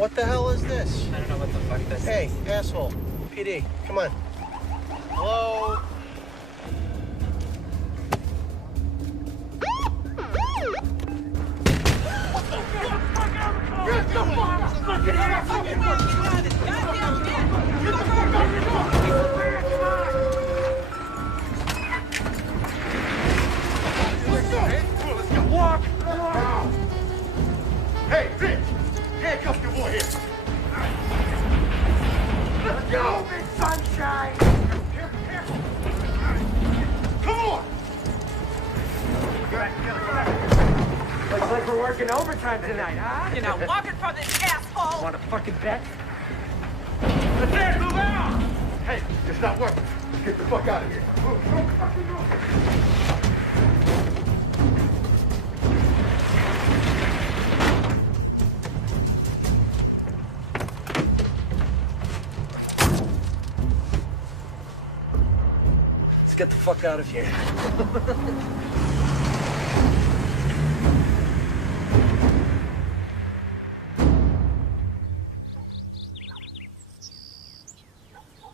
What the hell is this? I don't know what the fuck this is. Hey, asshole. PD, come on. Hello? Walk! Hey, Rich! Handcuff your boy here. Let's go, big sunshine! Come on! Looks like we're working overtime tonight, huh? You're not walking from this asshole! Want a fucking bet? Let's dance, move out! Hey, it's not working. Let's get the fuck out of here. Move, fucking move. Let's get the fuck out of here.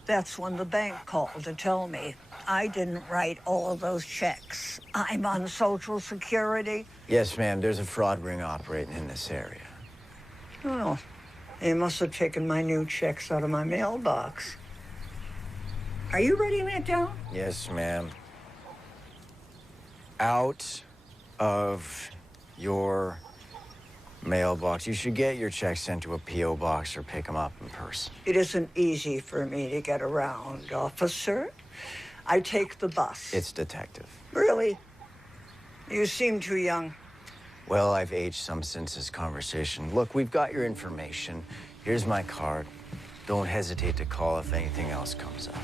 That's when the bank called to tell me I didn't write all of those checks. I'm on Social Security. Yes, ma'am. There's a fraud ring operating in this area. Oh, they must have taken my new checks out of my mailbox. Are you writing that down? Yes, ma'am. Out of your mailbox. You should get your checks sent to a P.O. box or pick them up in person. It isn't easy for me to get around, officer. I take the bus. It's detective. Really? You seem too young. Well, I've aged some since this conversation. Look, we've got your information. Here's my card. Don't hesitate to call if anything else comes up.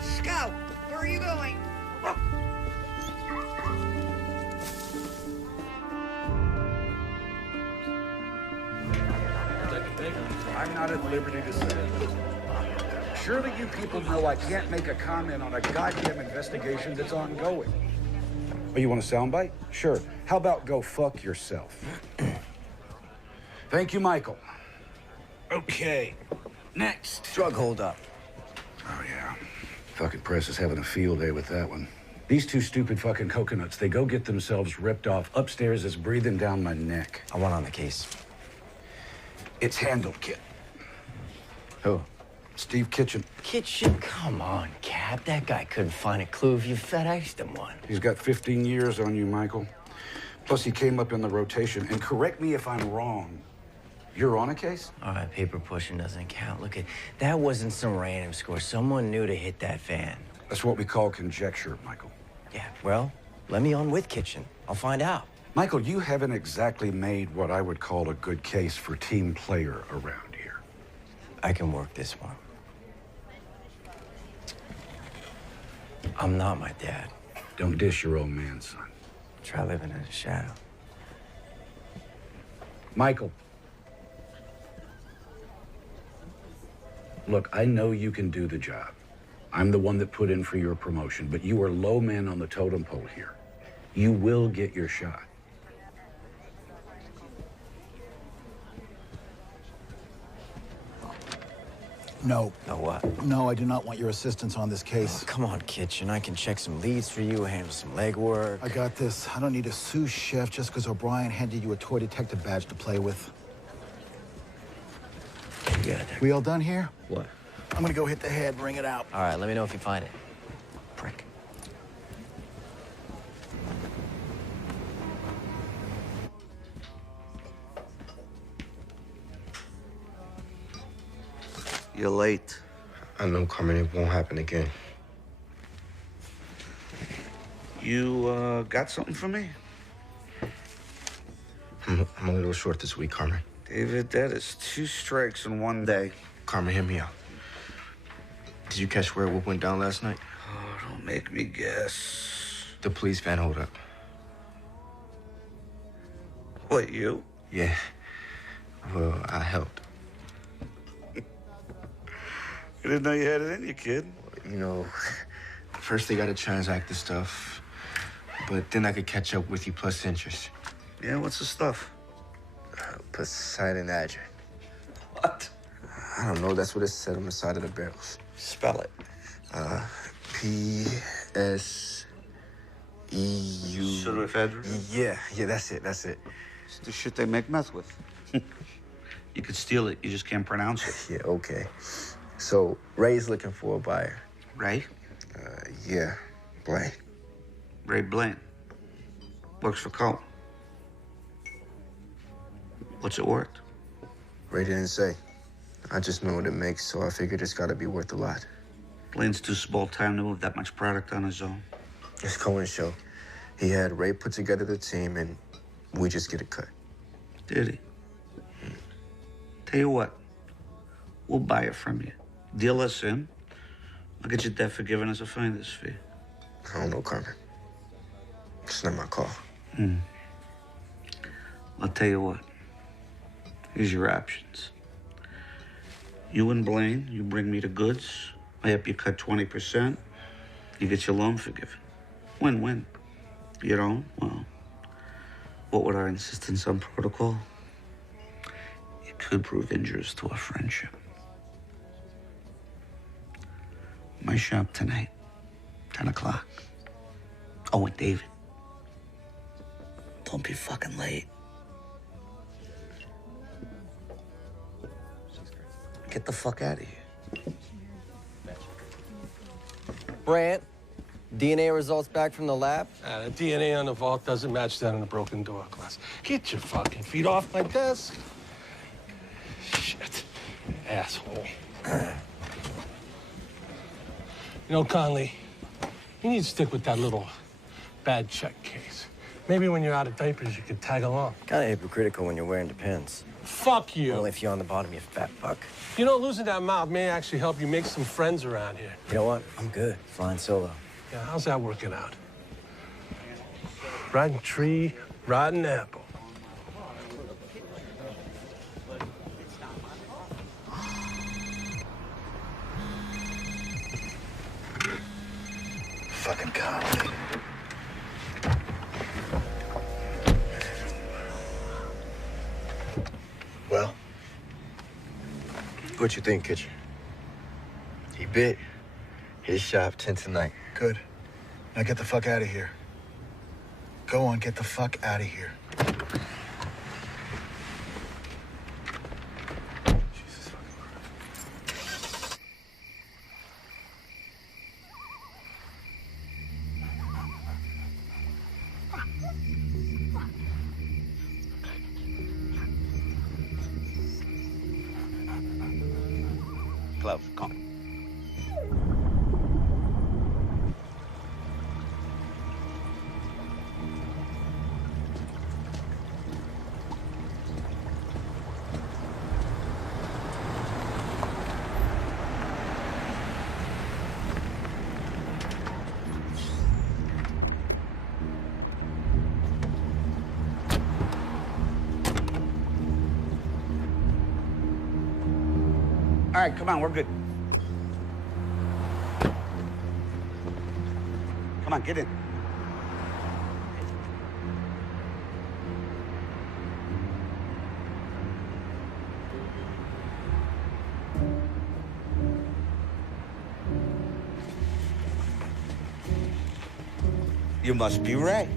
Scout, where are you going? I'm not at liberty to say. Surely you people know I can't make a comment on a goddamn investigation that's ongoing. Oh, you want a soundbite? Sure. How about go fuck yourself? Thank you, Michael. Okay. Next. Drug holdup. Oh, yeah. Fucking press is having a field day with that one. These two stupid fucking coconuts, they go get themselves ripped off. Upstairs is breathing down my neck. I want on the case. It's handled, kid. Who? Steve Kitchen. Kitchen? Come on, Cap. That guy couldn't find a clue if you FedExed him one. He's got 15 years on you, Michael. Plus, he came up in the rotation. And correct me if I'm wrong, you're on a case? All right, paper pushing doesn't count. Look, that wasn't some random score. Someone knew to hit that fan. That's what we call conjecture, Michael. Yeah, well, let me on with Kitchen. I'll find out. Michael, you haven't exactly made what I would call a good case for team player around here. I can work this one. I'm not my dad. Don't dish your own man, son. Try living in the shadow. Michael. Look, I know you can do the job. I'm the one that put in for your promotion, but you are low man on the totem pole here. You will get your shot. No. No what? No, I do not want your assistance on this case. Oh, come on, Kitchen. I can check some leads for you, handle some legwork. I got this. I don't need a sous chef just because O'Brien handed you a toy detective badge to play with. Yeah. We all done here? What? I'm gonna go hit the head, bring it out. All right, let me know if you find it. Prick. You're late. I know, Carmen, it won't happen again. You, got something for me? I'm a little short this week, Carmen. David, that is 2 strikes in one day. Carmen, hear me out. Did you catch where what went down last night? Oh, don't make me guess. The police van hold up. What, you? Yeah. Well, I helped. I didn't know you had it in you, kid. You know, first they gotta transact the stuff, but then I could catch up with you plus interest. Yeah, what's the stuff? Poseidon Adger. What? I don't know. That's what it said on the side of the barrels. Spell it. P-S-E-U... Pseudoephedrine? Yeah, that's it. It's the shit they make meth with. You could steal it, you just can't pronounce it. Yeah, okay. So, Ray's looking for a buyer. Ray? Yeah, Blaine. Ray Blaine. Works for Cole. What's it worth? Ray didn't say. I just know what it makes, so I figured it's gotta be worth a lot. Blaine's too small time to move that much product on his own. It's Cohen's show. He had Ray put together the team, and we just get a cut. Did he? Tell you what, we'll buy it from you. Deal us in. I'll get your debt forgiven as a finder's fee. I don't know, Carmen. It's not my call. I'll tell you what. Here's your options. You and Blaine, you bring me the goods. I help you cut 20%. You get your loan forgiven. Win-win. You don't? Well, what with our insistence on protocol? It could prove injurious to our friendship. My shop tonight, 10 o'clock. Oh, and David, don't be fucking late. Get the fuck out of here. Brant, DNA results back from the lab? The DNA on the vault doesn't match that on the broken door glass. Get your fucking feet off my desk. Shit. Asshole. You know, Conley, you need to stick with that little bad check case. Maybe when you're out of diapers, you could tag along. Kind of hypocritical when you're wearing Depends. Fuck you. Only if you're on the bottom, you fat fuck. You know, losing that mouth may actually help you make some friends around here. You know what? I'm good. Flying solo. Yeah, how's that working out? Rotten tree, rotten apple. Fucking Conley. Well? What you think, Kitchen? He bit. His shop 10 tonight. Good. Now get the fuck out of here. Go on, get the fuck out of here. Jesus fucking Christ. Close, come. All right, come on, we're good. Come on, get in. You must be Ray.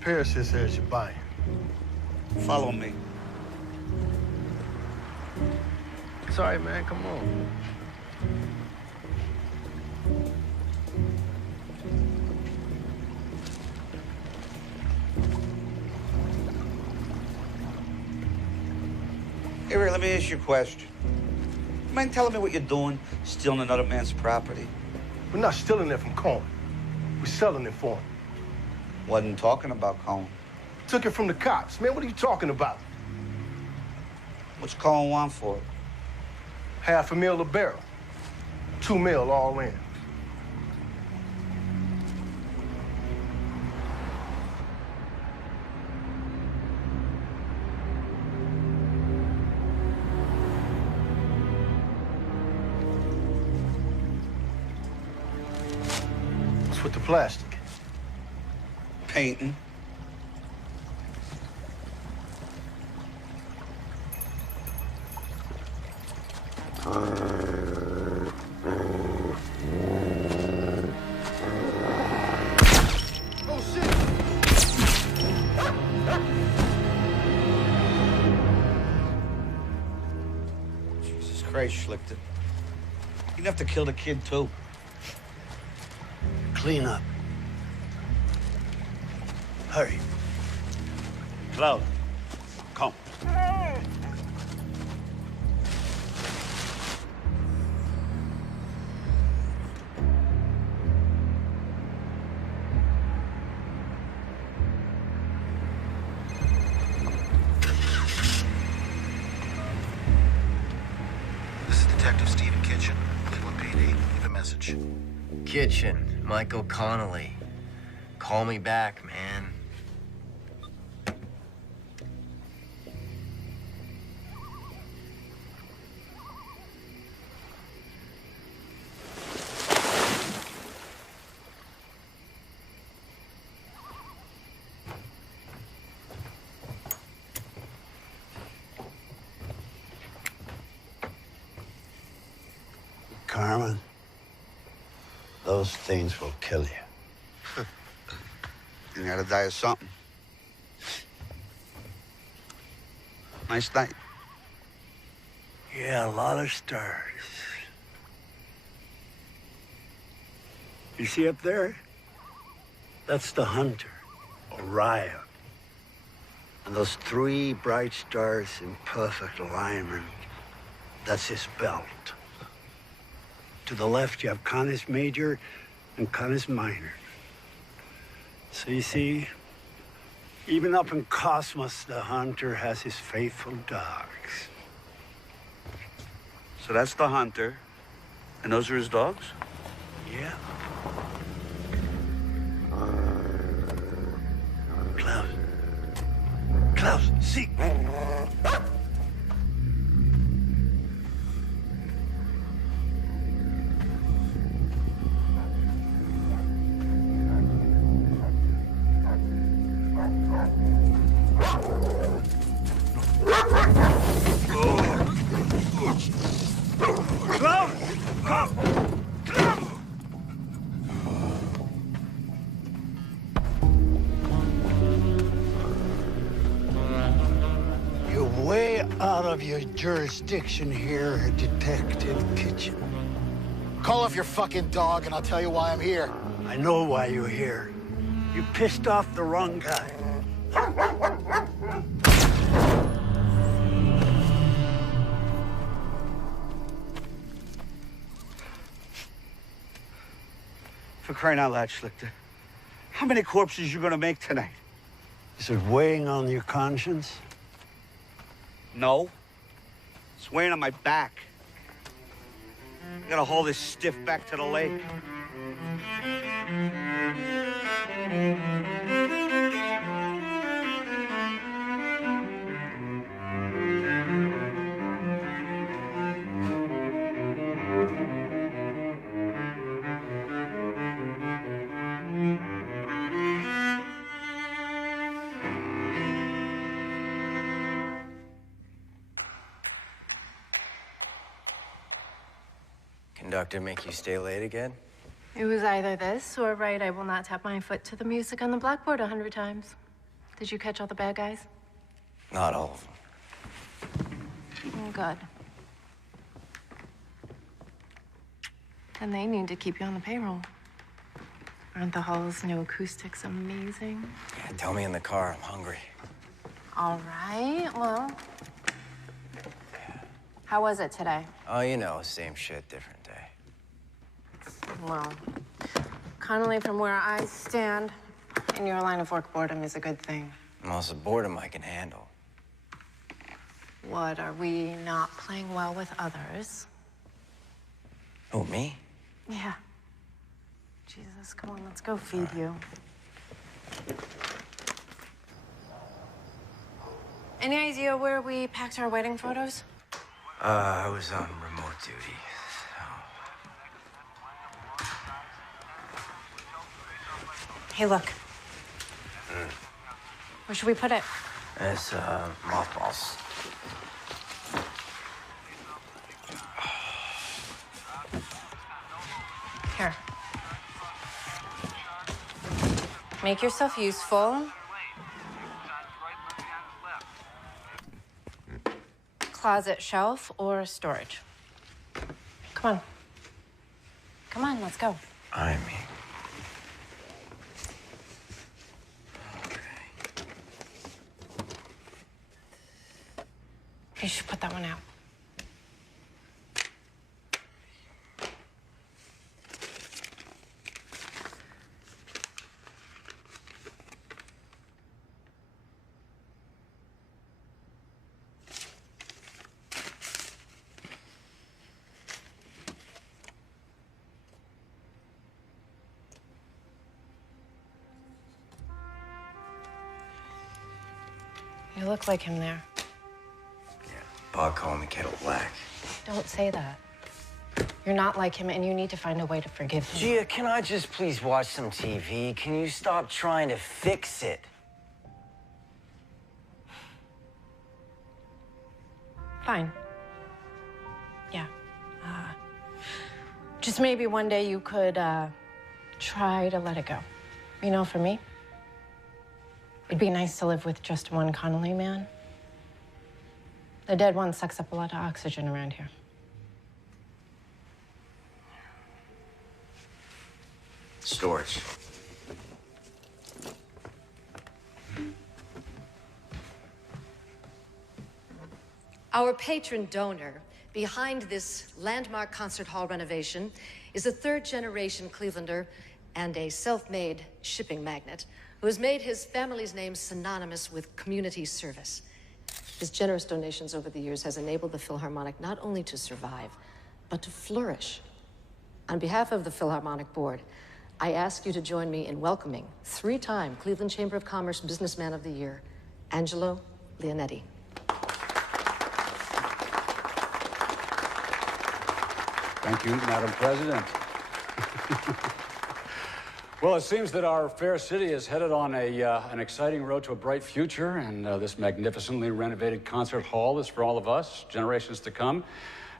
Paris says there's your buyer. Follow me. Sorry, man, come on. Hey, Ray, let me ask you a question. You mind telling me what you're doing, stealing another man's property? We're not stealing it from Cohen. We're selling it for him. Wasn't talking about Cohen. Took it from the cops. Man, what are you talking about? What's Cohen want for it? $500,000 a barrel. $2 million all in. What's with the plastic? Painting. right, Schlichter. You'd have to kill the kid, too. Clean up. Hurry. Cloud, come. This is Detective Stephen Kitchen, Cleveland PD. Leave a message. Kitchen, Michael Connolly. Call me back, man. Carmen, those things will kill you. You gotta die of something. Nice night. Yeah, a lot of stars. You see up there? That's the hunter, Orion. And those three bright stars in perfect alignment, that's his belt. To the left, you have Canis Major and Canis Minor. So you see, even up in Cosmos, the hunter has his faithful dogs. So that's the hunter, and those are his dogs? Yeah. Klaus. Klaus, see. You're way out of your jurisdiction here, Detective Kitchen. Call off your fucking dog and I'll tell you why I'm here. I know why you're here. You pissed off the wrong guy. For crying out loud, Schlichter. How many corpses you gonna make tonight? Is it weighing on your conscience? No. It's weighing on my back. I gotta haul this stiff back to the lake. Conductor make you stay late again? It was either this or right, I will not tap my foot to the music on the blackboard 100 times. Did you catch all the bad guys? Not all of them. Oh, good. Then they need to keep you on the payroll. Aren't the halls, no acoustics amazing? Yeah, tell me in the car, I'm hungry. All right, well. How was it today? Oh, you know, same shit, different day. Well, Connolly, from where I stand, in your line of work, boredom is a good thing. Well, it's a boredom I can handle. What, are we not playing well with others? Oh, me? Yeah. Jesus, come on, let's go feed you. Any idea where we packed our wedding photos? I was on remote duty. Hey, look. Where should we put it? It's, mothballs. Here. Make yourself useful. Closet, shelf, or storage? Come on. Come on, let's go. I mean. You should put that one out. You look like him there. Bob calling the kettle black. Don't say that. You're not like him, and you need to find a way to forgive him. Gia, can I just please watch some TV? Can you stop trying to fix it? Fine. Yeah. Just maybe one day you could try to let it go. You know, for me, it'd be nice to live with just one Connolly man. The dead one sucks up a lot of oxygen around here. Storage. Our patron donor behind this landmark concert hall renovation is a third-generation Clevelander and a self-made shipping magnate who has made his family's name synonymous with community service. His generous donations over the years has enabled the Philharmonic not only to survive, but to flourish. On behalf of the Philharmonic Board, I ask you to join me in welcoming three-time Cleveland Chamber of Commerce Businessman of the Year, Angelo Leonetti. Thank you, Madam President. Well, it seems that our fair city is headed on an exciting road to a bright future, and this magnificently renovated concert hall is for all of us, generations to come.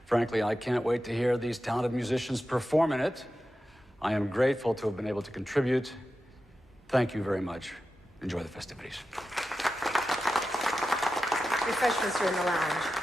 Frankly, I can't wait to hear these talented musicians perform in it. I am grateful to have been able to contribute. Thank you very much. Enjoy the festivities. Refreshments are in the lounge.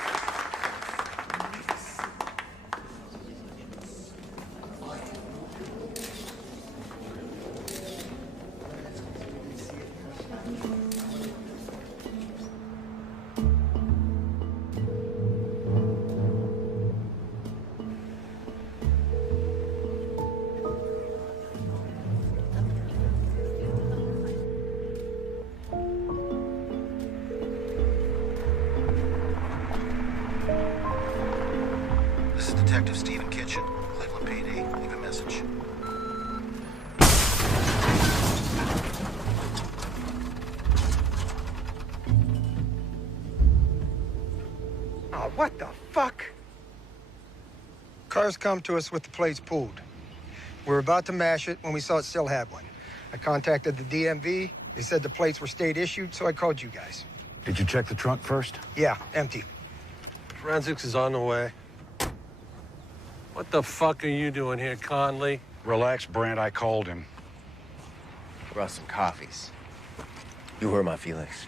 Detective Stephen Kitchen, Cleveland PD. Leave a message. Oh, what the fuck? Cars come to us with the plates pulled. We were about to mash it when we saw it still had one. I contacted the DMV. They said the plates were state issued, so I called you guys. Did you check the trunk first? Yeah, empty. Forensics is on the way. What the fuck are you doing here, Conley? Relax, Brent. I called him. Brought some coffees. You hurt my feelings.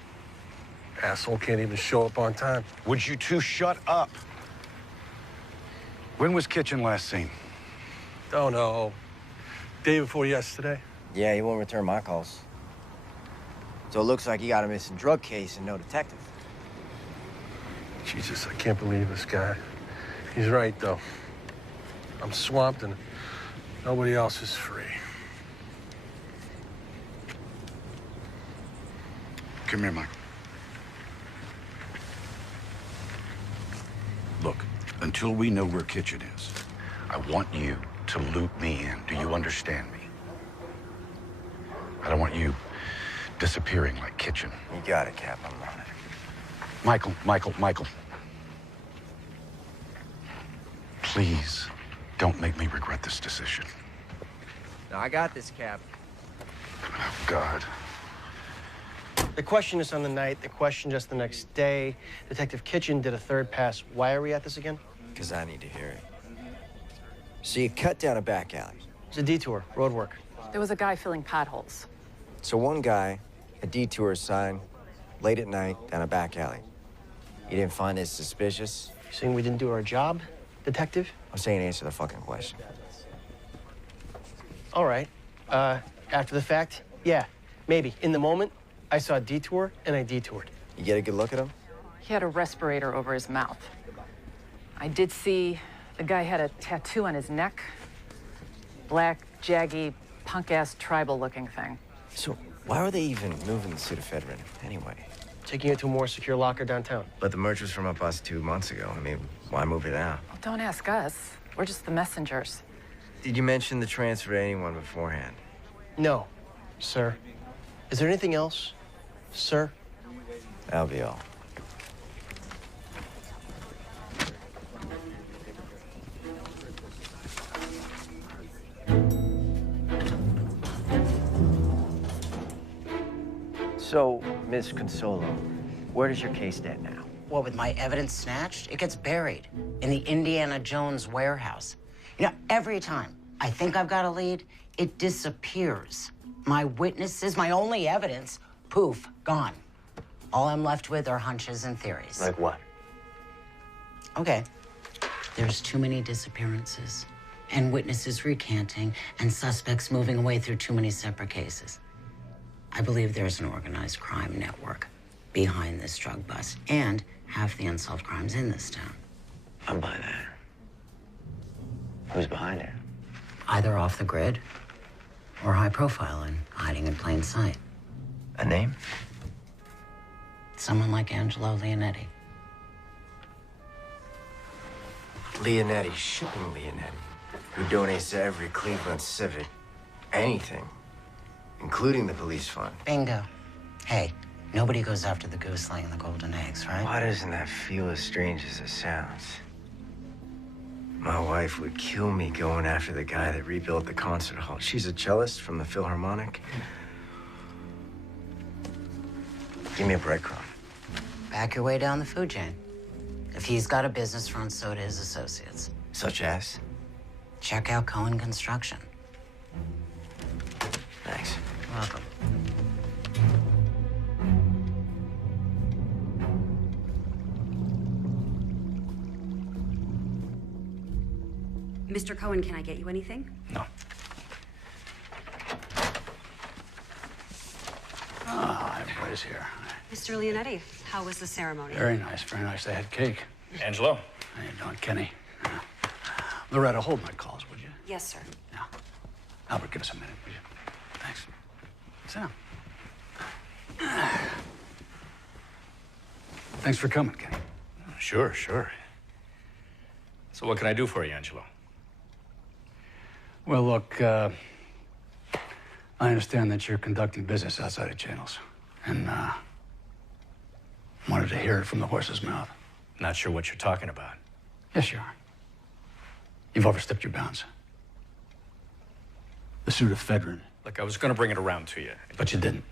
Asshole can't even show up on time. Would you two shut up? When was Kitchen last seen? Don't know. Day before yesterday. Yeah, he won't return my calls. So it looks like you got a missing drug case and no detective. Jesus, I can't believe this guy. He's right, though. I'm swamped and nobody else is free. Come here, Michael. Look, until we know where Kitchen is, I want you to loop me in. Do you understand me? I don't want you disappearing like Kitchen. You got it, Cap. I'm on it. Michael. Please, don't make me regret this decision. No, I got this, Cap. Oh, God. They questioned us on the night. They questioned us the next day. Detective Kitchen did a third pass. Why are we at this again? Because I need to hear it. So you cut down a back alley. It's a detour, road work. There was a guy filling potholes. So one guy, a detour sign, late at night, down a back alley. You didn't find it suspicious? You saying we didn't do our job, Detective? I'm saying answer the fucking question. All right. After the fact, yeah, maybe. In the moment, I saw a detour, and I detoured. You get a good look at him? He had a respirator over his mouth. I did see the guy had a tattoo on his neck. Black, jaggy, punk-ass tribal-looking thing. So why were they even moving the pseudoephedrine anyway? Taking it to a more secure locker downtown. But the merch was from up us 2 months ago. I mean, why move it now? Well, don't ask us. We're just the messengers. Did you mention the transfer to anyone beforehand? No, sir. Is there anything else, sir? That'll be all. So, Miss Consolo, where does your case stand now? What, with my evidence snatched? It gets buried in the Indiana Jones warehouse. You know, every time I think I've got a lead, it disappears. My witnesses, my only evidence, poof, gone. All I'm left with are hunches and theories. Like what? Okay. There's too many disappearances, and witnesses recanting, and suspects moving away through too many separate cases. I believe there's an organized crime network behind this drug bust, and half the unsolved crimes in this town. I'm by that. Who's behind it? Either off the grid, or high profile and hiding in plain sight. A name? Someone like Angelo Leonetti. Leonetti, shipping Leonetti, who donates to every Cleveland civic, anything, including the police fund. Bingo. Hey, nobody goes after the goose laying the golden eggs, right? Why doesn't that feel as strange as it sounds? My wife would kill me going after the guy that rebuilt the concert hall. She's a cellist from the Philharmonic. Give me a breadcrumb. Back your way down the food chain. If he's got a business front, so do his associates. Such as? Check out Cohen Construction. Thanks. Welcome. Mr. Cohen, can I get you anything? No. Ah, everybody's here. Mr. Leonetti, how was the ceremony? Very nice, very nice. They had cake. Angelo. How you doing, Kenny? Loretta, hold my calls, would you? Yes, sir. Albert, give us a minute, will you? Thanks. Sit down. Thanks for coming, Kenny. Sure, sure. So what can I do for you, Angelo? Well, look, I understand that you're conducting business outside of channels, and wanted to hear it from the horse's mouth. Not sure what you're talking about. Yes, you are. You've overstepped your bounds. The pseudoephedrine. Look, I was going to bring it around to you. But you didn't.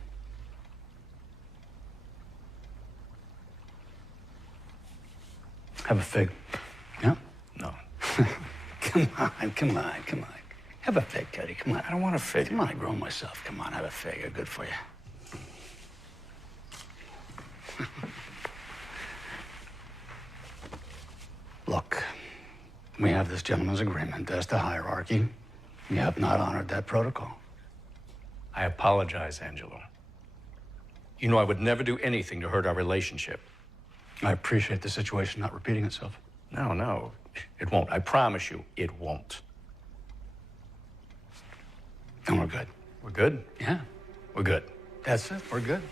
Have a fig. Yeah? No. Come on. Have a fig, Cuddy. Come on. I don't want a fig. Come on, I grow myself. Come on, have a fig. They're good for you. Look, we have this gentleman's agreement as to hierarchy. You have not honored that protocol. I apologize, Angelo. You know I would never do anything to hurt our relationship. I appreciate the situation not repeating itself. No, it won't. I promise you, it won't. And we're good. We're good? Yeah. We're good. That's it. We're good.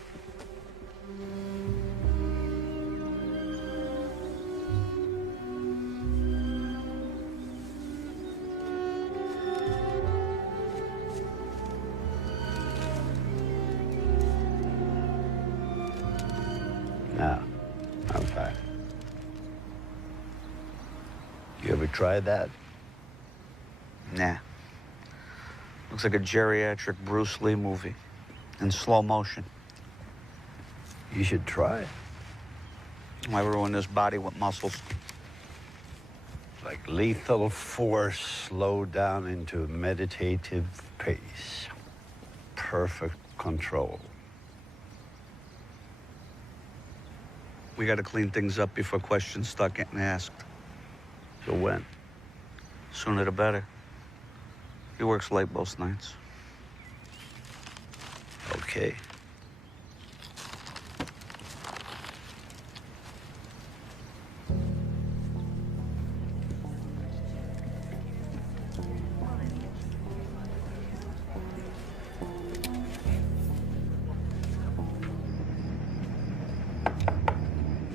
Now, okay. You ever tried that? Nah. Looks like a geriatric Bruce Lee movie in slow motion. You should try it. Why ruin this body with muscles? Like lethal force slowed down into meditative pace. Perfect control. We got to clean things up before questions start getting asked. So when? Sooner the better. He works late most nights. Okay.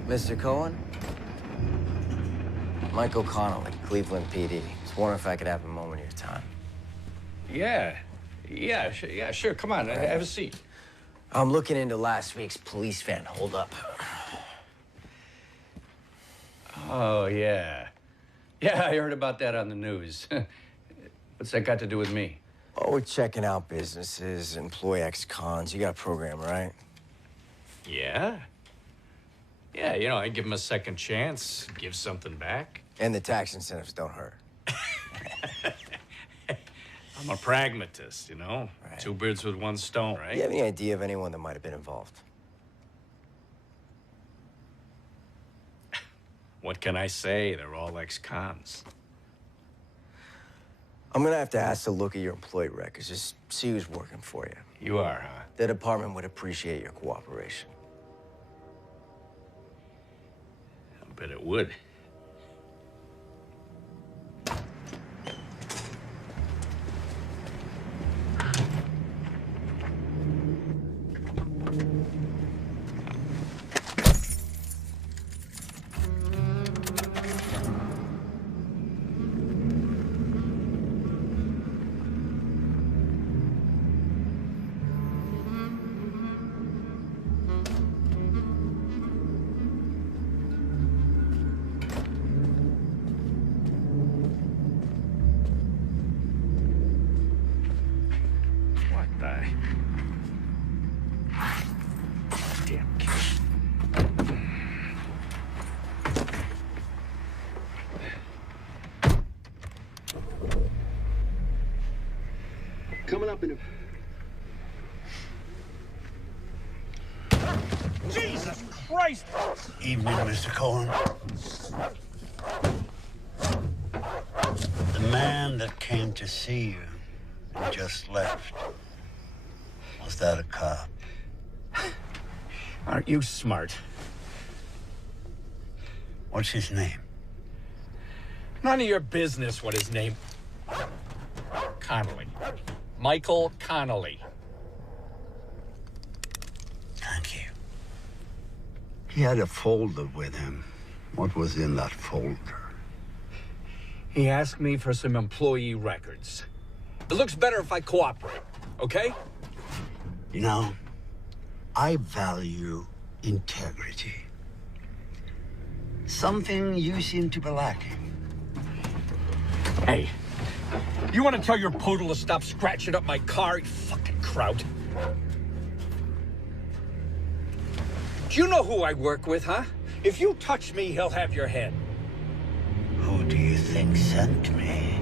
Mr. Cohen? Michael Connolly, Cleveland PD. Just wondering if I could have a moment of your time. Yeah, sure. Come on, have a seat. I'm looking into last week's police van holdup. Oh, yeah. Yeah, I heard about that on the news. What's that got to do with me? Oh, we're checking out businesses, employ ex-cons. You got a program, right? Yeah? Yeah, you know, I give them a second chance, give something back. And the tax incentives don't hurt. I'm a pragmatist, you know? Right. 2 birds with 1 stone, right? Do you have any idea of anyone that might have been involved? What can I say? They're all ex-cons. I'm gonna have to ask to look at your employee records, just see who's working for you. You are, huh? The department would appreciate your cooperation. I bet it would. Coming up in a... Jesus Christ! Evening, Mr. Cohen. The man that came to see you and just left, was that a cop? Aren't you smart? What's his name? None of your business what his name... Connolly. Michael Connolly. Thank you. He had a folder with him. What was in that folder? He asked me for some employee records. It looks better if I cooperate, okay? You know, I value integrity. Something you seem to be lacking. Hey, you want to tell your poodle to stop scratching up my car, you fucking kraut? Do you know who I work with, huh? If you touch me, he'll have your head. Who do you think sent me?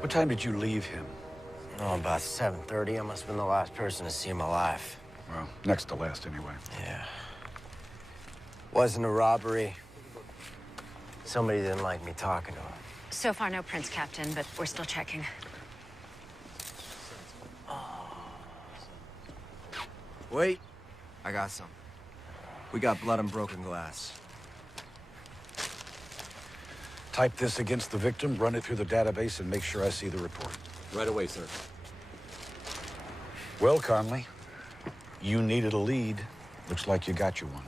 What time did you leave him? Oh, about 7:30. I must have been the last person to see him alive. Well, next to last, anyway. Yeah. Wasn't a robbery. Somebody didn't like me talking to him. So far, no prints, Captain, but we're still checking. Wait. I got some. We got blood and broken glass. Type this against the victim, run it through the database, and make sure I see the report. Right away, sir. Well, Conley, you needed a lead. Looks like you got you one.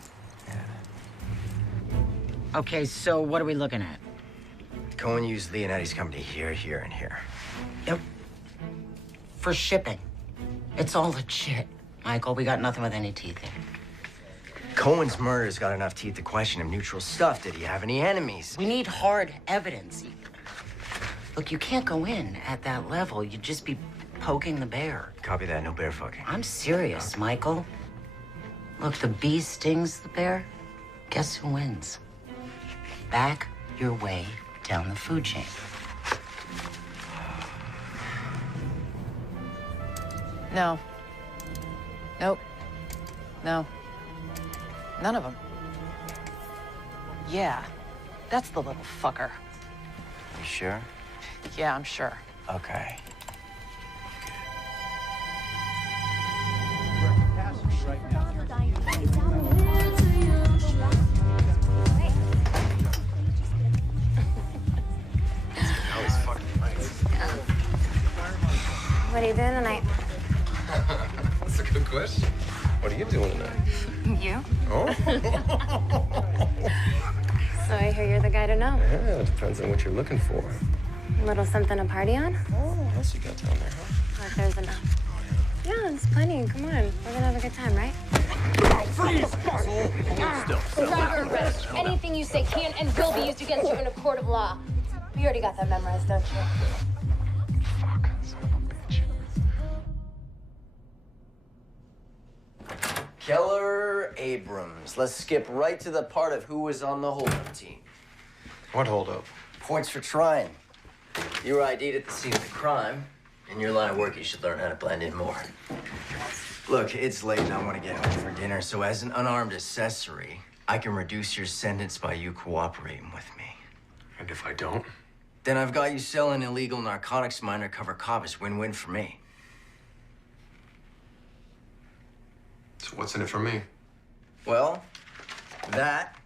Okay, so what are we looking at? Cohen used Leonetti's company here, here, and here. Yep. For shipping. It's all legit. Michael, we got nothing with any teeth in. Cohen's murder's got enough teeth to question him. Neutral stuff. Did he have any enemies? We need hard evidence. Look, you can't go in at that level. You'd just be poking the bear. Copy that, no bear fucking. I'm serious, Michael. Look, the bee stings the bear. Guess who wins? Back your way down the food chain. No. Nope. No. None of them. Yeah, that's the little fucker. You sure? Yeah, I'm sure. Okay. What are you doing tonight? That's a good question. What are you doing tonight? You? Oh. So I hear you're the guy to know. Yeah, it depends on what you're looking for. A little something to party on? Oh, what else you got down there, huh? Or if there's enough. Yeah, there's plenty. Come on. We're gonna have a good time, right? Freeze! Still. Driver arrest. Anything you say can and will be used against you in a court of law. You already got that memorized, don't you? Fuck, son of a bitch. Keller Abrams. Let's skip right to the part of who was on the holdup team. What holdup? Points for trying. You were ID'd at the scene of the crime. In your line of work, you should learn how to blend in more. Look, it's late and I want to get home for dinner, so as an unarmed accessory, I can reduce your sentence by you cooperating with me. And if I don't? Then I've got you selling illegal narcotics to my undercover cop. It's win-win for me. So what's in it for me? Well, that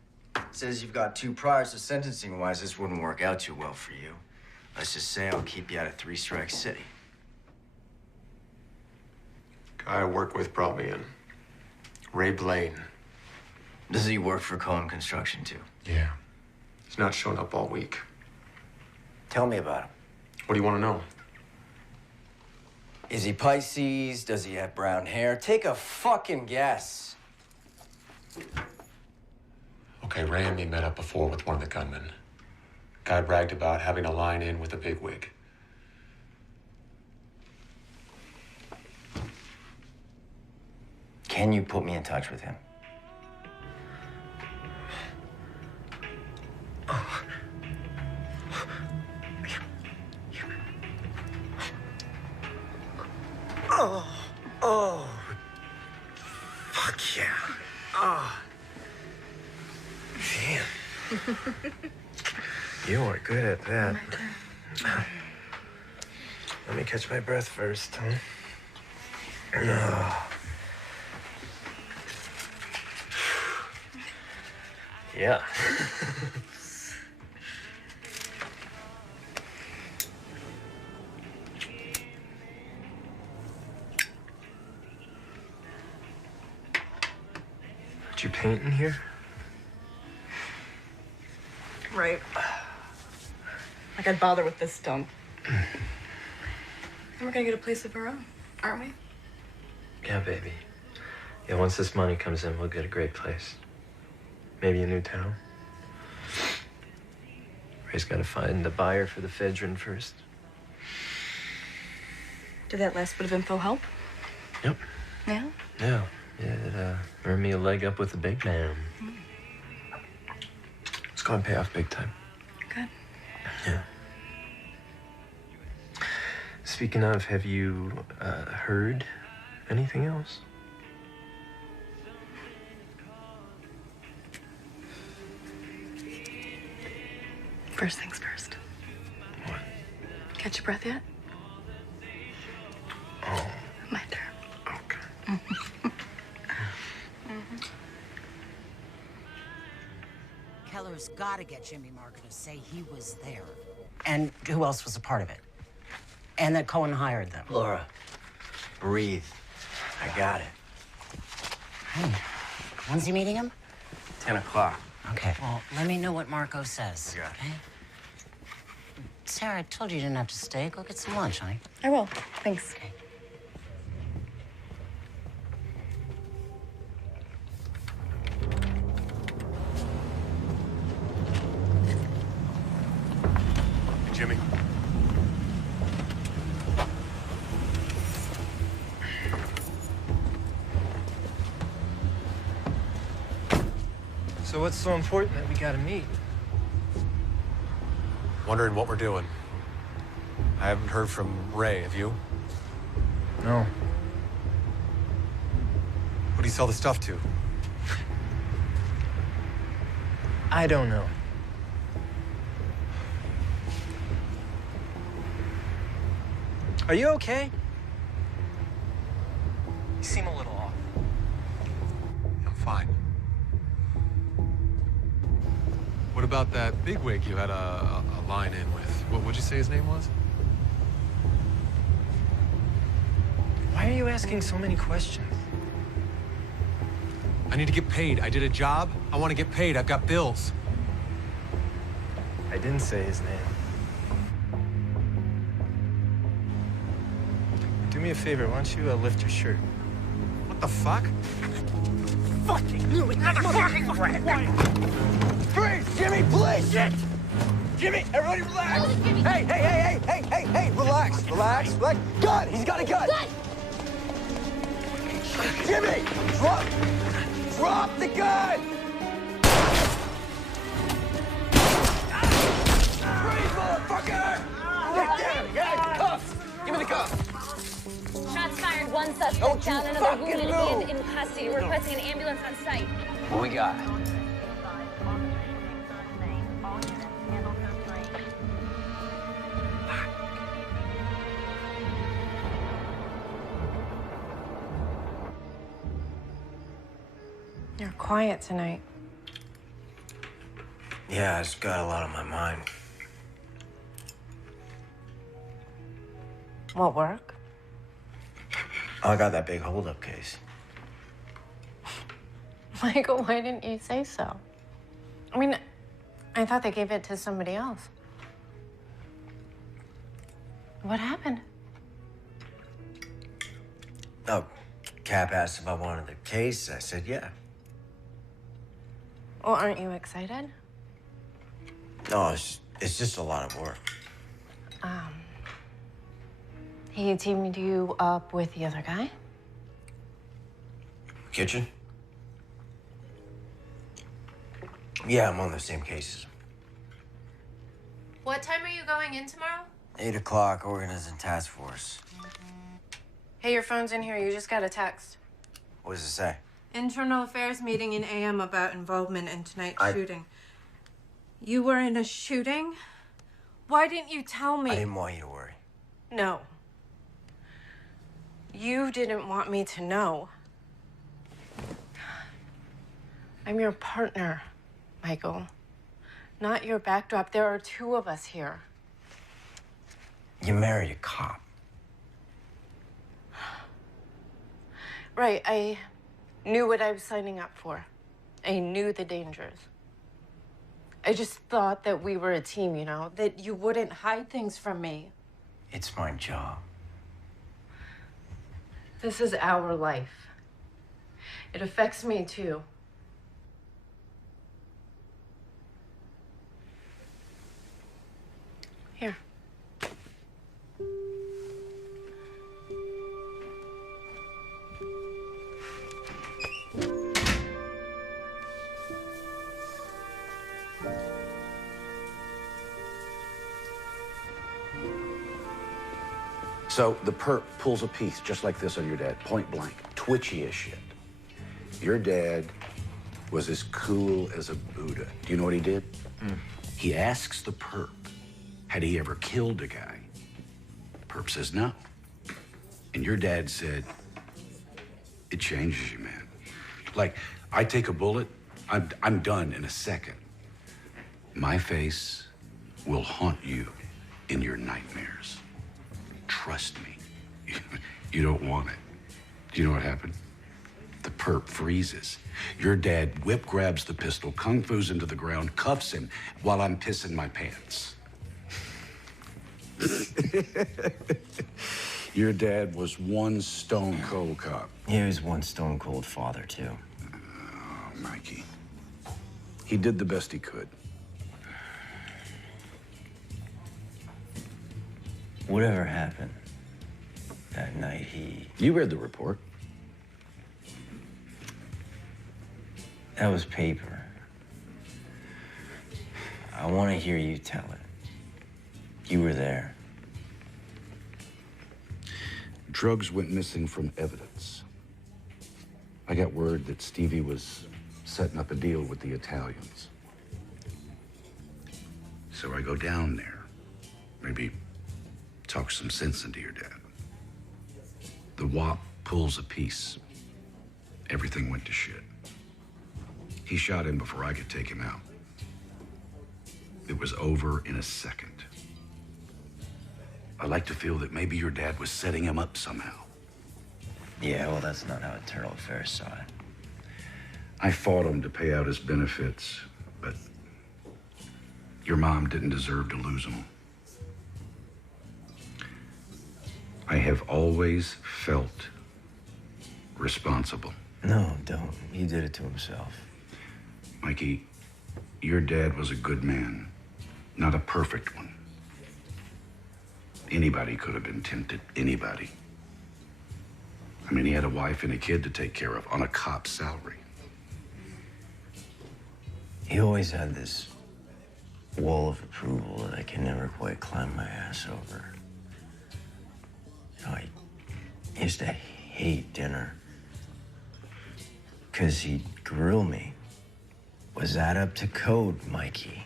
says you've got 2 priors, so sentencing-wise, this wouldn't work out too well for you. Let's just say I'll keep you out of 3 Strike City. Guy I work with brought me in. Ray Blaine. Does he work for Cohen Construction, too? Yeah. He's not shown up all week. Tell me about him. What do you want to know? Is he Pisces? Does he have brown hair? Take a fucking guess. Okay, Ray and me met up before with one of the gunmen. Guy bragged about having a line in with a bigwig. Can you put me in touch with him? Oh. Fuck yeah. Oh. Damn. You are good at that. Let me catch my breath first, huh? Yeah. Did you paint in here? Right. Like I'd bother with this dump. And we're gonna get a place of our own, aren't we? Yeah, baby. Yeah, once this money comes in, we'll get a great place. Maybe a new town. Ray's got to find the buyer for the Fedrin first. Did that last bit of info help? Yep. Yeah? Yeah. Yeah, it earned me a leg up with the big man. It's going to pay off big time. Good. Yeah. Speaking of, have you heard anything else? First things first. What? Catch your breath yet? Oh. My turn. Okay. Keller's got to get Jimmy Marker to say he was there. And who else was a part of it? And that Cohen hired them. Laura, breathe. I got it. Hey, when's he meeting him? 10 o'clock. Okay, well, let me know what Marco says, Yeah. okay? Sarah, I told you didn't have to stay. Go get some lunch, honey. I will. Thanks. Okay. Jimmy. So what's so important that we gotta meet? Wondering what we're doing. I haven't heard from Ray, have you? No. Who do you sell the stuff to? I don't know. Are you okay? You seem a little off. I'm fine. What about that bigwig you had a line in with? What'd you say his name was? Why are you asking so many questions? I need to get paid. I did a job. I want to get paid. I've got bills. I didn't say his name. Do me a favor, why don't you lift your shirt? What the fuck? Fucking knew it! Another fucking rat! Freeze! Jimmy, please! Shit! Jimmy, everybody relax! Hey, relax, relax. Gun! He's got a gun! Jimmy! Drop the gun! Freeze, motherfucker! Get down! Yeah, cuffs! Give me the cuffs! Shots fired. One suspect down, another wounded and in custody. We're requesting an ambulance on site. What we got? You're quiet tonight. Yeah, I just got a lot on my mind. What work? Oh, I got that big holdup case. Michael, why didn't you say so? I mean, I thought they gave it to somebody else. What happened? Oh, Cap asked if I wanted the case. I said, yeah. Well, aren't you excited? No, it's just a lot of work. He teamed you up with the other guy? Kitchen? Yeah, I'm on the same cases. What time are you going in tomorrow? 8 o'clock, organizing task force. Hey, your phone's in here. You just got a text. What does it say? Internal Affairs meeting in AM about involvement in tonight's shooting. You were in a shooting? Why didn't you tell me? I didn't want you to worry. No. You didn't want me to know. I'm your partner, Michael. Not your backdrop. There are two of us here. You married a cop. Right, I knew what I was signing up for. I knew the dangers. I just thought that we were a team, you know, that you wouldn't hide things from me. It's my job. This is our life. It affects me too. Here. So the perp pulls a piece just like this on your dad, point blank, twitchy as shit. Your dad was as cool as a Buddha. Do you know what he did? He asks the perp, had he ever killed a guy? Perp says no. And your dad said, it changes you, man. Like, I take a bullet, I'm done in a second. My face will haunt you in your nightmares. Trust me. You don't want it. Do you know what happened? The perp freezes. Your dad whip grabs the pistol, kung fu's into the ground, cuffs him while I'm pissing my pants. Your dad was one stone cold cop. He was one stone cold father, too. Oh, Mikey. He did the best he could. Whatever happened that night, You read the report. That was paper. I want to hear you tell it. You were there. Drugs went missing from evidence. I got word that Stevie was setting up a deal with the Italians. So I go down there. Maybe talk some sense into your dad. The WAP pulls a piece. Everything went to shit. He shot him before I could take him out. It was over in a second. I like to feel that maybe your dad was setting him up somehow. Yeah, well, that's not how Eternal Affairs saw it. I fought him to pay out his benefits, but your mom didn't deserve to lose him. I have always felt responsible. No, don't. He did it to himself. Mikey, your dad was a good man, not a perfect one. Anybody could have been tempted, anybody. I mean, he had a wife and a kid to take care of on a cop's salary. He always had this wall of approval that I can never quite climb my ass over. You know, I used to hate dinner because he'd grill me. Was that up to code, Mikey?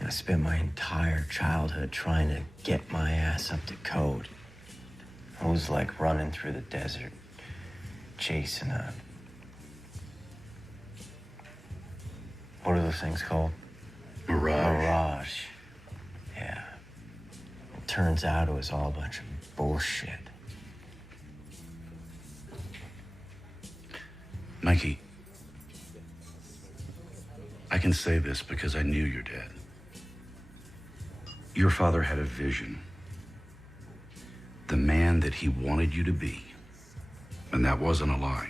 I spent my entire childhood trying to get my ass up to code. It was like running through the desert, chasing a... What are those things called? Mirage. Mirage. Yeah. It turns out it was all a bunch of bullshit. Mikey, I can say this because I knew your dad. Your father had a vision. The man that he wanted you to be. And that wasn't a lie.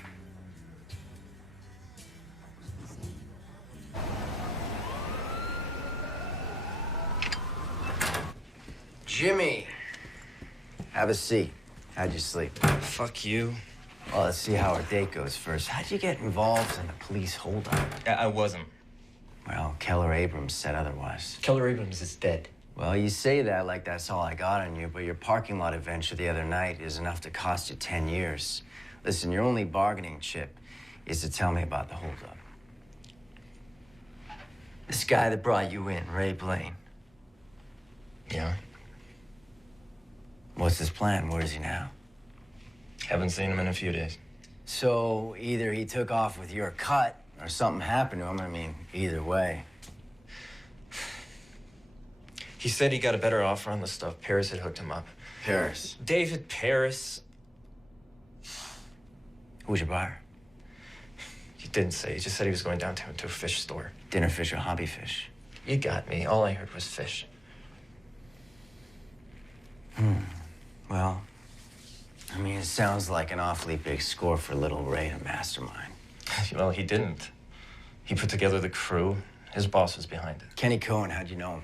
Jimmy, have a seat. How'd you sleep? Fuck you. Well, let's see how our date goes first. How'd you get involved in a police holdup? I wasn't. Well, Keller Abrams said otherwise. Keller Abrams is dead. Well, you say that like that's all I got on you, but your parking lot adventure the other night is enough to cost you 10 years. Listen, your only bargaining chip is to tell me about the holdup. This guy that brought you in, Ray Blaine. Yeah? What's his plan? Where is he now? Haven't seen him in a few days. So either he took off with your cut or something happened to him. I mean, either way. He said he got a better offer on the stuff. Paris had hooked him up. Paris? David Paris. Who's your buyer? He didn't say. He just said he was going downtown to a fish store. Dinner fish or hobby fish? You got me. All I heard was fish. Well, I mean, it sounds like an awfully big score for little Ray to mastermind. Well, he didn't. He put together the crew. His boss was behind it. Kenny Cohen, how'd you know him?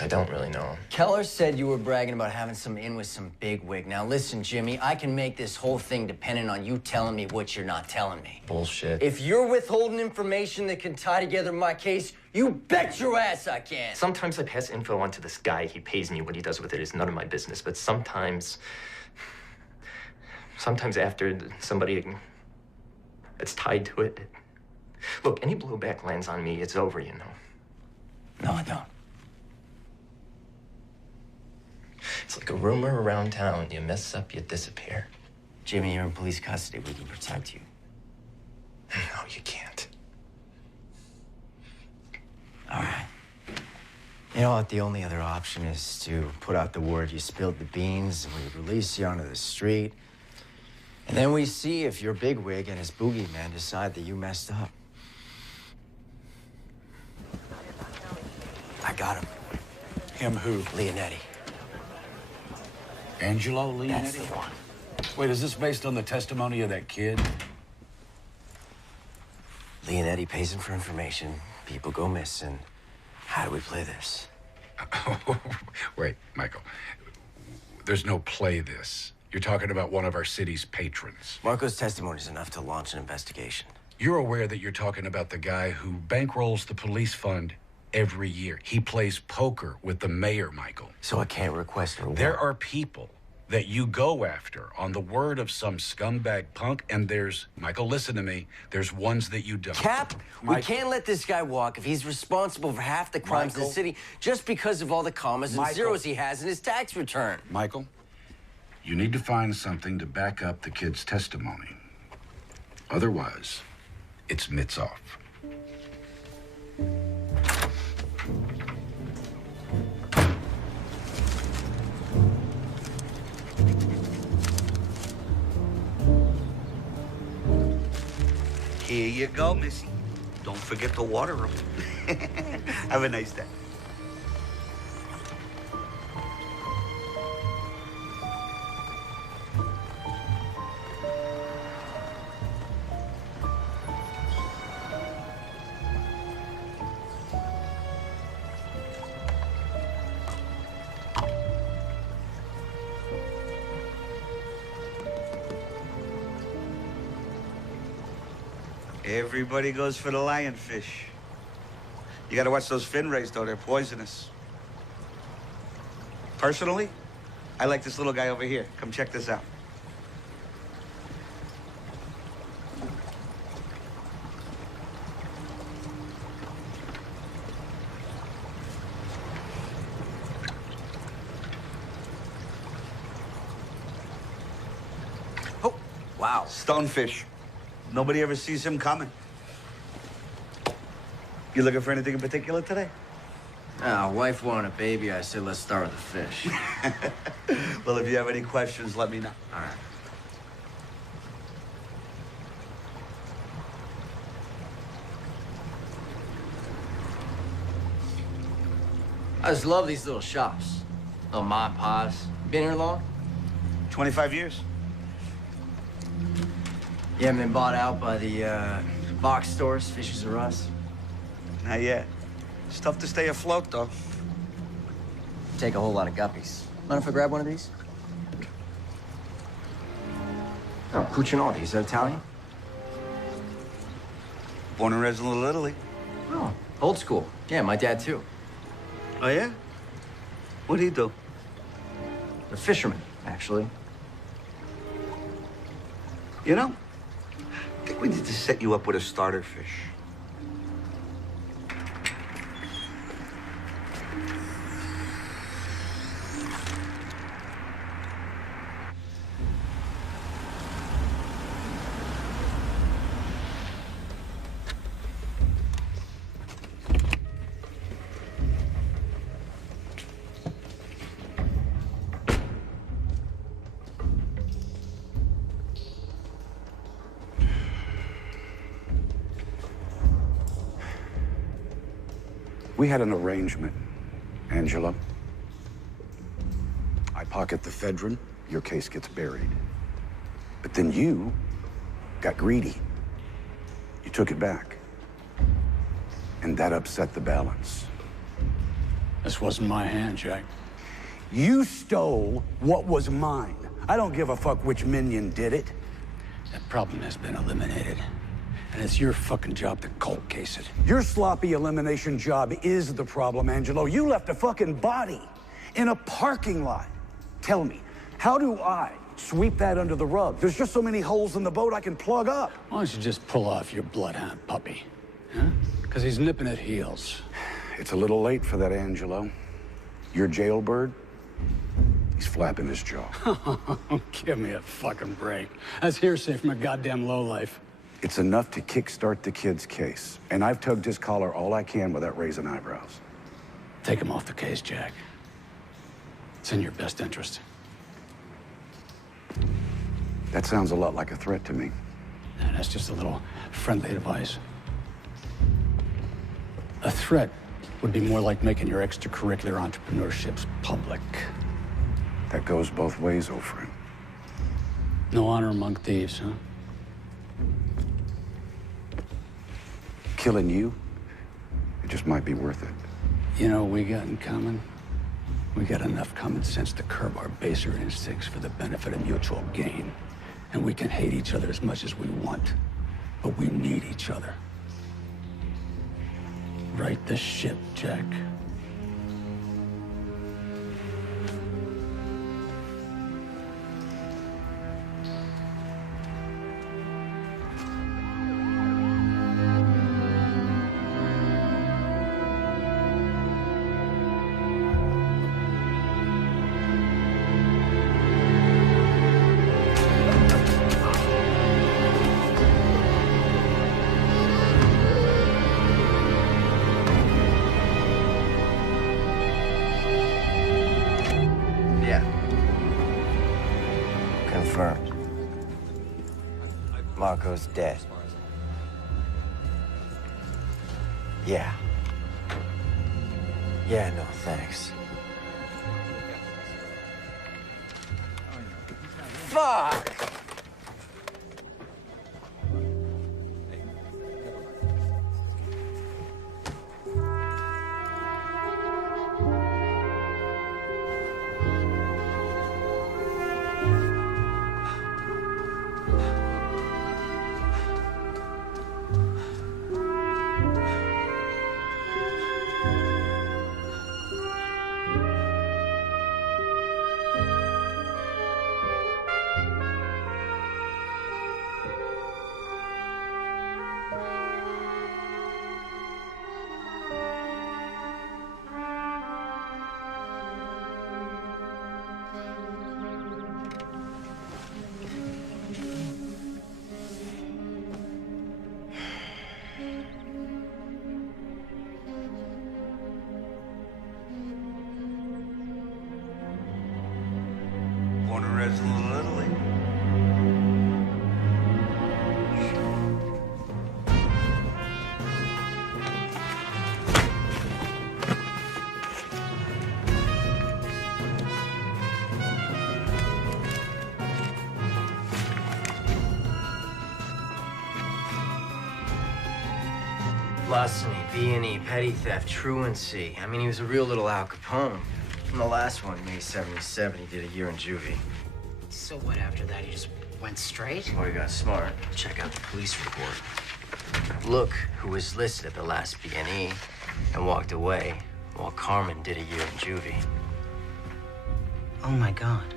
I don't really know him. Keller said you were bragging about having some in with some bigwig. Now listen, Jimmy, I can make this whole thing dependent on you telling me what you're not telling me. Bullshit. If you're withholding information that can tie together my case, you bet your ass I can. Sometimes I pass info on to this guy. He pays me. What he does with it is none of my business. But sometimes after somebody that's tied to it. Look, any blowback lands on me, it's over, you know. No, I don't. It's like a rumor around town. You mess up, you disappear. Jimmy, you're in police custody. We can protect you. No, you can't. All right. You know what? The only other option is to put out the word you spilled the beans, and we release you onto the street. And then we see if your bigwig and his boogeyman decide that you messed up. I got him. Him who? Leonetti. Angelo Leonetti? That's the one. Wait, is this based on the testimony of that kid? Leonetti pays him for information. People go missing. How do we play this? Wait, Michael. There's no play this. You're talking about one of our city's patrons. Marco's testimony is enough to launch an investigation. You're aware that you're talking about the guy who bankrolls the police fund every year. He plays poker with the mayor, Michael. So I can't request a reward? There are people that you go after on the word of some scumbag punk, and there's, Michael, listen to me, there's ones that you don't. Cap, we can't let this guy walk if he's responsible for half the crimes in the city just because of all the commas and zeros he has in his tax return. Michael, you need to find something to back up the kid's testimony. Otherwise, it's mitts off. Here you go, Missy. Don't forget to water them. Have a nice day. Everybody goes for the lionfish. You gotta watch those fin rays, though. They're poisonous. Personally, I like this little guy over here. Come check this out. Oh, wow. Stonefish. Nobody ever sees him coming. You looking for anything in particular today? Wife wanted a baby. I said, let's start with the fish. Well, if you have any questions, let me know. All right. I just love these little shops. Little mom and pops. Been here long? 25 years. You haven't been bought out by the box stores, Fishes R Us? Not yet. It's tough to stay afloat, though. Take a whole lot of guppies. Mind if I grab one of these? Oh, Cucinotti. Is that Italian? Born and raised in Little Italy. Oh, old school. Yeah, my dad, too. Oh, yeah? What'd he do? A fisherman, actually. You know, I think we need to set you up with a starter fish. We had an arrangement, Angelo. I pocket the ephedrine, your case gets buried. But then you got greedy. You took it back. And that upset the balance. This wasn't my hand, Jack. You stole what was mine. I don't give a fuck which minion did it. That problem has been eliminated. And it's your fucking job to cold case it. Your sloppy elimination job is the problem, Angelo. You left a fucking body in a parking lot. Tell me, how do I sweep that under the rug? There's just so many holes in the boat I can plug up. Why don't you just pull off your bloodhound puppy? Huh? Because he's nipping at heels. It's a little late for that, Angelo. Your jailbird, he's flapping his jaw. Give me a fucking break. That's hearsay from a goddamn lowlife. It's enough to kickstart the kid's case. And I've tugged his collar all I can without raising eyebrows. Take him off the case, Jack. It's in your best interest. That sounds a lot like a threat to me. And that's just a little friendly advice. A threat would be more like making your extracurricular entrepreneurships public. That goes both ways, old friend. No honor among thieves, huh? Killing you, it just might be worth it. You know what we got in common? We got enough common sense to curb our baser instincts for the benefit of mutual gain. And we can hate each other as much as we want. But we need each other. Right the ship, Jack. Confirmed. Marco's dead. Yeah. Yeah, no thanks. Fuck! Born and raised in Little Italy. Larceny, B&E, petty theft, truancy. I mean, he was a real little Al Capone. And the last one, May 77, he did a year in juvie. So what, after that, he just went straight? Well, he got smart. Check out the police report. Look who was listed at the last B&E and walked away while Carmen did a year in juvie. Oh, my God.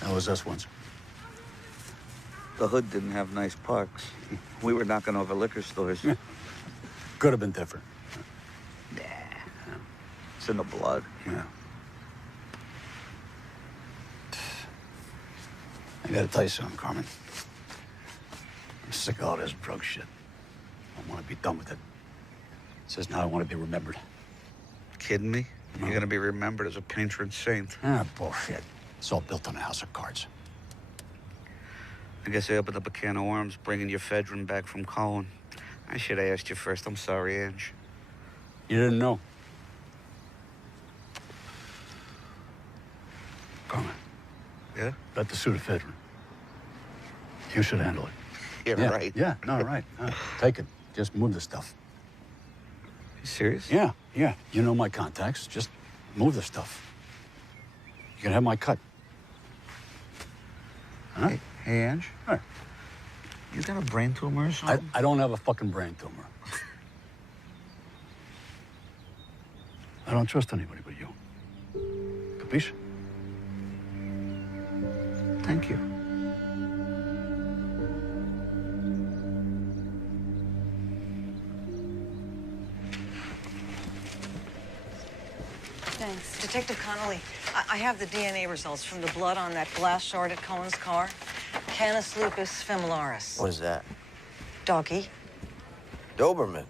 That was us once. The hood didn't have nice parks. We were knocking over liquor stores. Could have been different. It's in the blood. Yeah. I gotta tell you something, Carmen. I'm sick of all this drug shit. I want to be done with it. Says now I want to be remembered. Kidding me? You're gonna be remembered as a patron saint. Ah, bullshit. It's all built on a house of cards. I guess I opened up a can of worms bringing your Fedrin back from Colin. I should have asked you first. I'm sorry, Ange. You didn't know. Carmen. Yeah? Got the suit of Fedrin. You should handle it. Yeah, right. Yeah, no, right. Take it. Just move the stuff. You serious? Yeah. You know my contacts. Just move the stuff. You can have my cut. Huh? Hey, Ange? Hey. You got a brain tumor or something? I don't have a fucking brain tumor. I don't trust anybody but you. Capiche? Thank you. Thanks. Detective Connolly, I have the DNA results from the blood on that glass shard at Cohen's car. Canis lupus familiaris. What is that? Doggy. Doberman.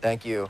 Thank you.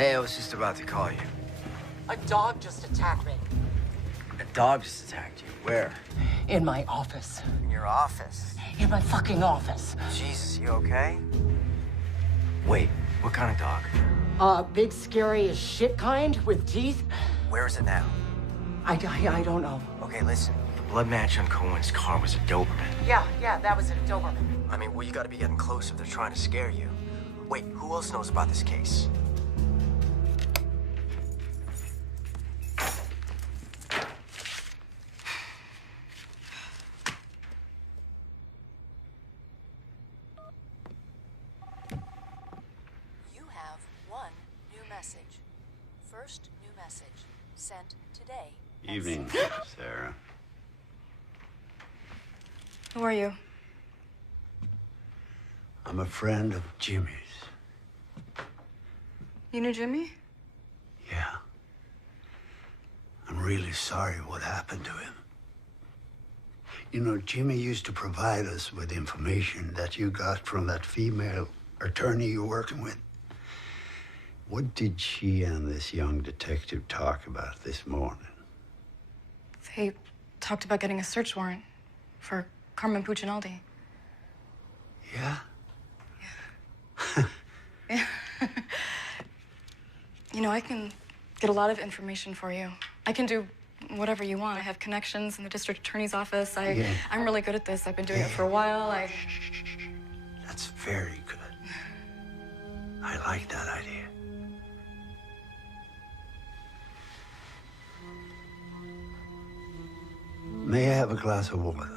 Hey, I was just about to call you. A dog just attacked me. A dog just attacked you. Where? In my office. In your office? In my fucking office. Jesus, you okay? Wait, what kind of dog? Big, scary as shit kind with teeth. Where is it now? I don't know. Okay, listen. The blood match on Cohen's car was a Doberman. Yeah, that was a Doberman. I mean, well, you gotta be getting close if they're trying to scare you. Wait, who else knows about this case? You have one new message. First new message sent today. Evening, Sarah. Who are you? I'm a friend of Jimmy's. You knew Jimmy? Yeah. I'm really sorry what happened to him. You know, Jimmy used to provide us with information that you got from that female attorney you're working with. What did she and this young detective talk about this morning? They talked about getting a search warrant for Carmen Puccinaldi. Yeah? Yeah. You know, I can get a lot of information for you. I can do whatever you want. I have connections in the district attorney's office. I'm really good at this. I've been doing it for a while. That's very good. I like that idea. May I have a glass of water?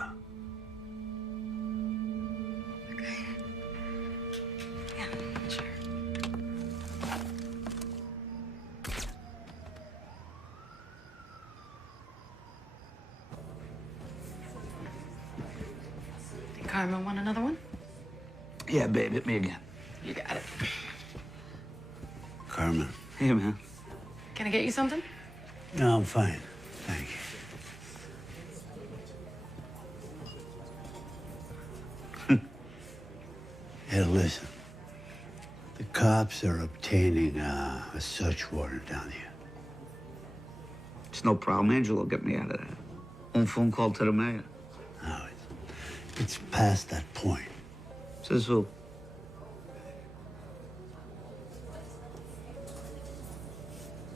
Carmen, want another one? Yeah, babe, hit me again. You got it. Carmen. Hey, man. Can I get you something? No, I'm fine. Thank you. Hey, listen. The cops are obtaining a search warrant down here. It's no problem. Angela will get me out of that. One phone call to the mayor. No, it's past that point. Says who?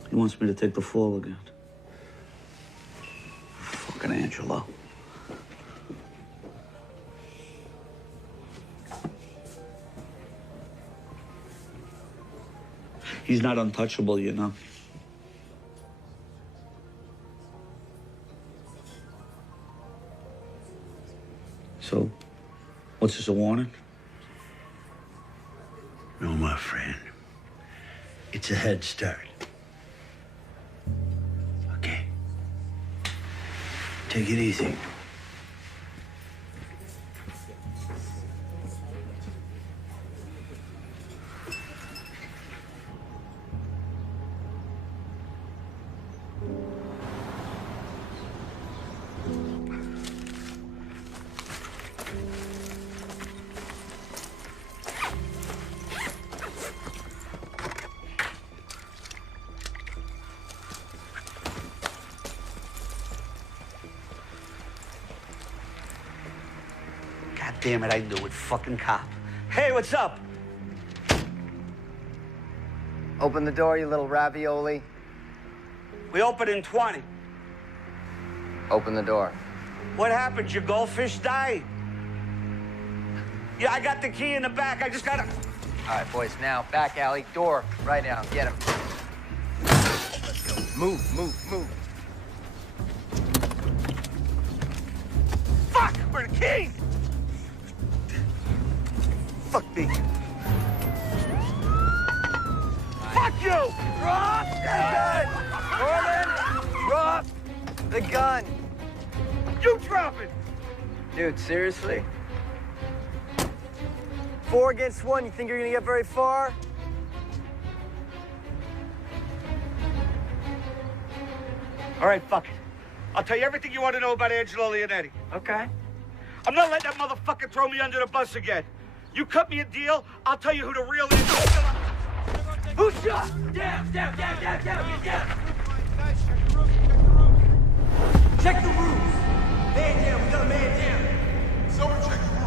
He wants me to take the fall again. Fucking Angelo. He's not untouchable, you know. So, what's this, a warning? No, my friend. It's a head start. Okay? Take it easy. Damn it, I knew it. Fucking cop. Hey, what's up? Open the door, you little ravioli. We open in 20. Open the door. What happened? Your goldfish died? Yeah, I got the key in the back. I just gotta... All right, boys, now, back alley, door, right now, get him. Let's go. Move, move, move. Fuck! Where the key? Fuck me. Fuck you! Drop the gun! Norman, drop the gun. You drop it! Dude, seriously? 4 against 1, you think you're gonna get very far? All right, fuck it. I'll tell you everything you want to know about Angelo Leonetti. Okay. I'm not letting that motherfucker throw me under the bus again. You cut me a deal, I'll tell you who the real is. Who shot? Down, down, down, down, down, get down! Check the roofs! Man down, we got a man down! Someone check the roof!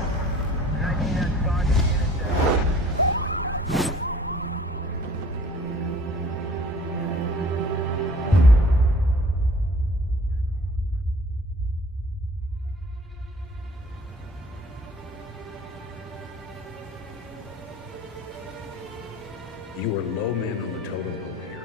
You are low man on the totem pole here.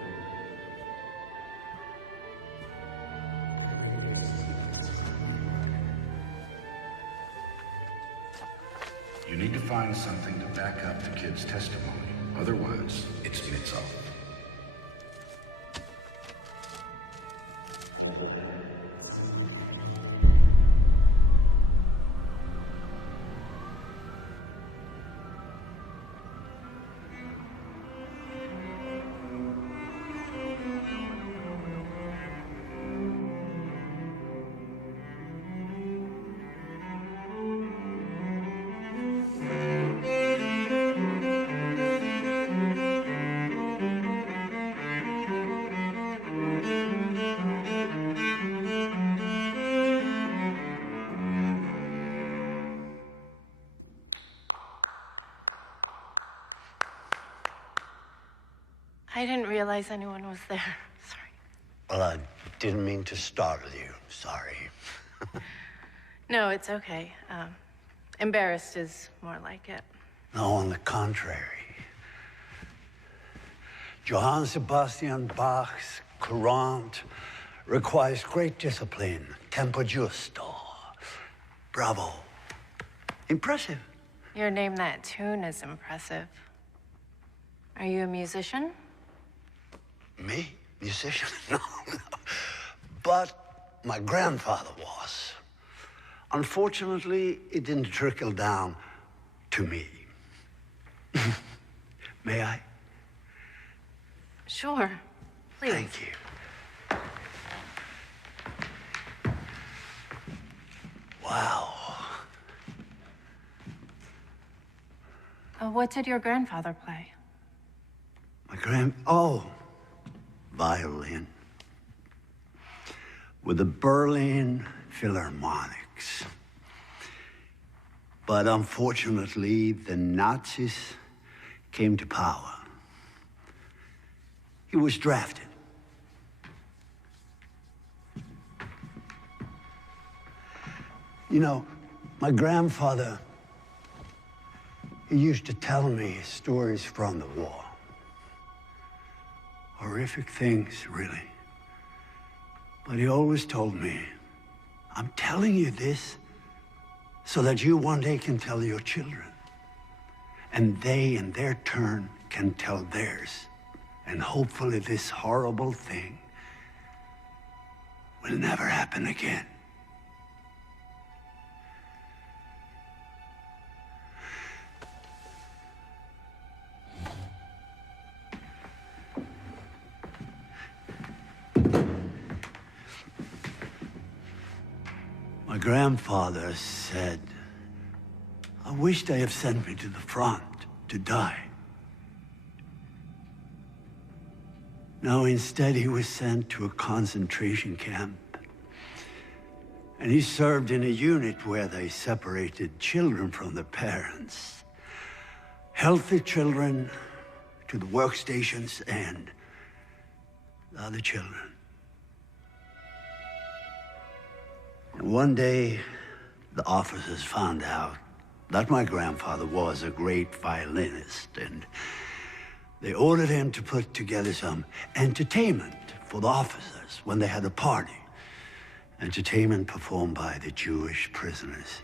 You need to find something to back up the kid's testimony. Otherwise, it's mitts off. I didn't realize anyone was there. Sorry. Well, I didn't mean to startle you. Sorry. No, it's okay. Embarrassed is more like it. No, on the contrary. Johann Sebastian Bach's Courant requires great discipline, tempo giusto. Bravo. Impressive. Your name that tune is impressive. Are you a musician? Me? Musician? No, no. But my grandfather was. Unfortunately, it didn't trickle down to me. May I? Sure. Please. Thank you. Wow. What did your grandfather play? Oh, violin. With the Berlin Philharmonics. But unfortunately, the Nazis came to power. He was drafted. You know, my grandfather, he used to tell me stories from the war. Horrific things, really. But he always told me, I'm telling you this so that you one day can tell your children. And they, in their turn, can tell theirs. And hopefully this horrible thing will never happen again. My grandfather said, I wish they had sent me to the front to die. No, instead he was sent to a concentration camp. And he served in a unit where they separated children from their parents. Healthy children to the workstations and the other children. And one day, the officers found out that my grandfather was a great violinist, and they ordered him to put together some entertainment for the officers when they had a party. Entertainment performed by the Jewish prisoners.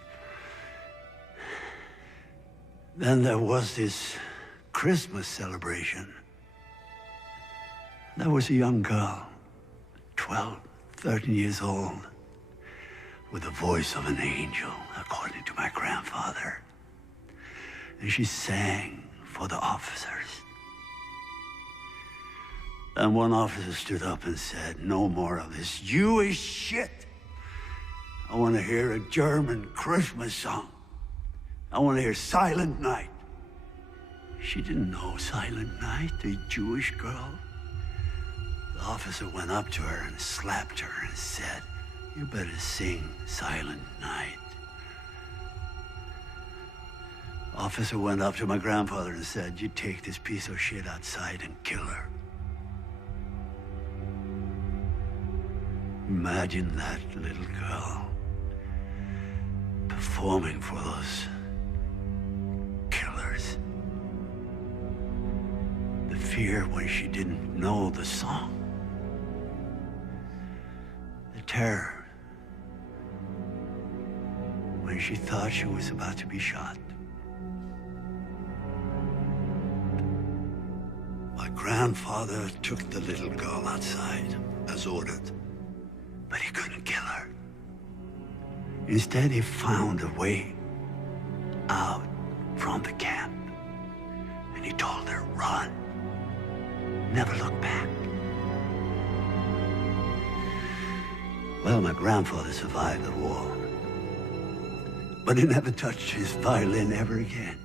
Then there was this Christmas celebration. There was a young girl, 12, 13 years old, with the voice of an angel, according to my grandfather. And she sang for the officers. Then one officer stood up and said, no more of this Jewish shit. I want to hear a German Christmas song. I want to hear Silent Night. She didn't know Silent Night, the Jewish girl. The officer went up to her and slapped her and said, "You better sing Silent Night." Officer went up to my grandfather and said, "You take this piece of shit outside and kill her." Imagine that little girl performing for those killers. The fear when she didn't know the song. The terror when she thought she was about to be shot. My grandfather took the little girl outside as ordered, but he couldn't kill her. Instead, he found a way out from the camp, and he told her, "Run, never look back." Well, my grandfather survived the war, but he never touched his violin ever again.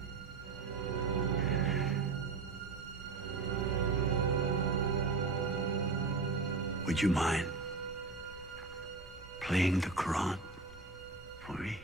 Would you mind playing the Quran for me?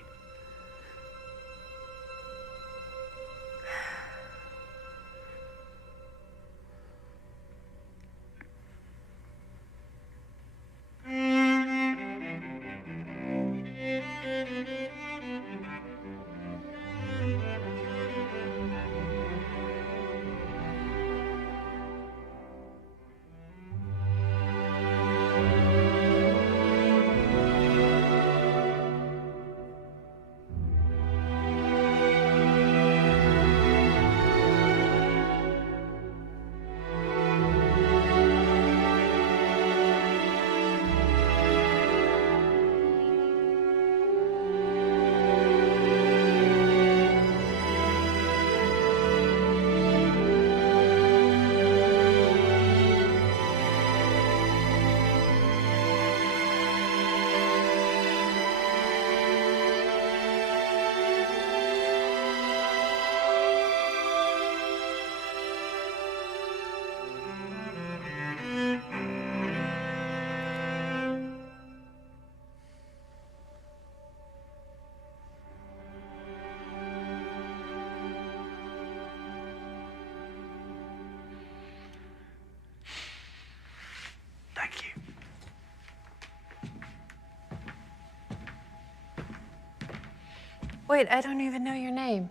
Wait, I don't even know your name.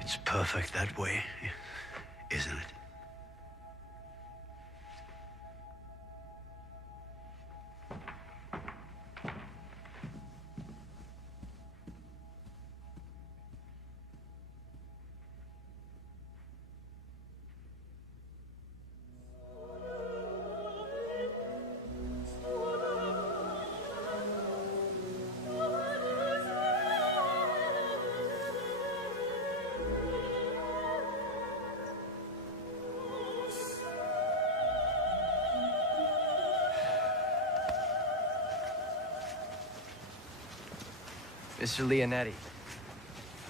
It's perfect that way, isn't it? Mr. Leonetti.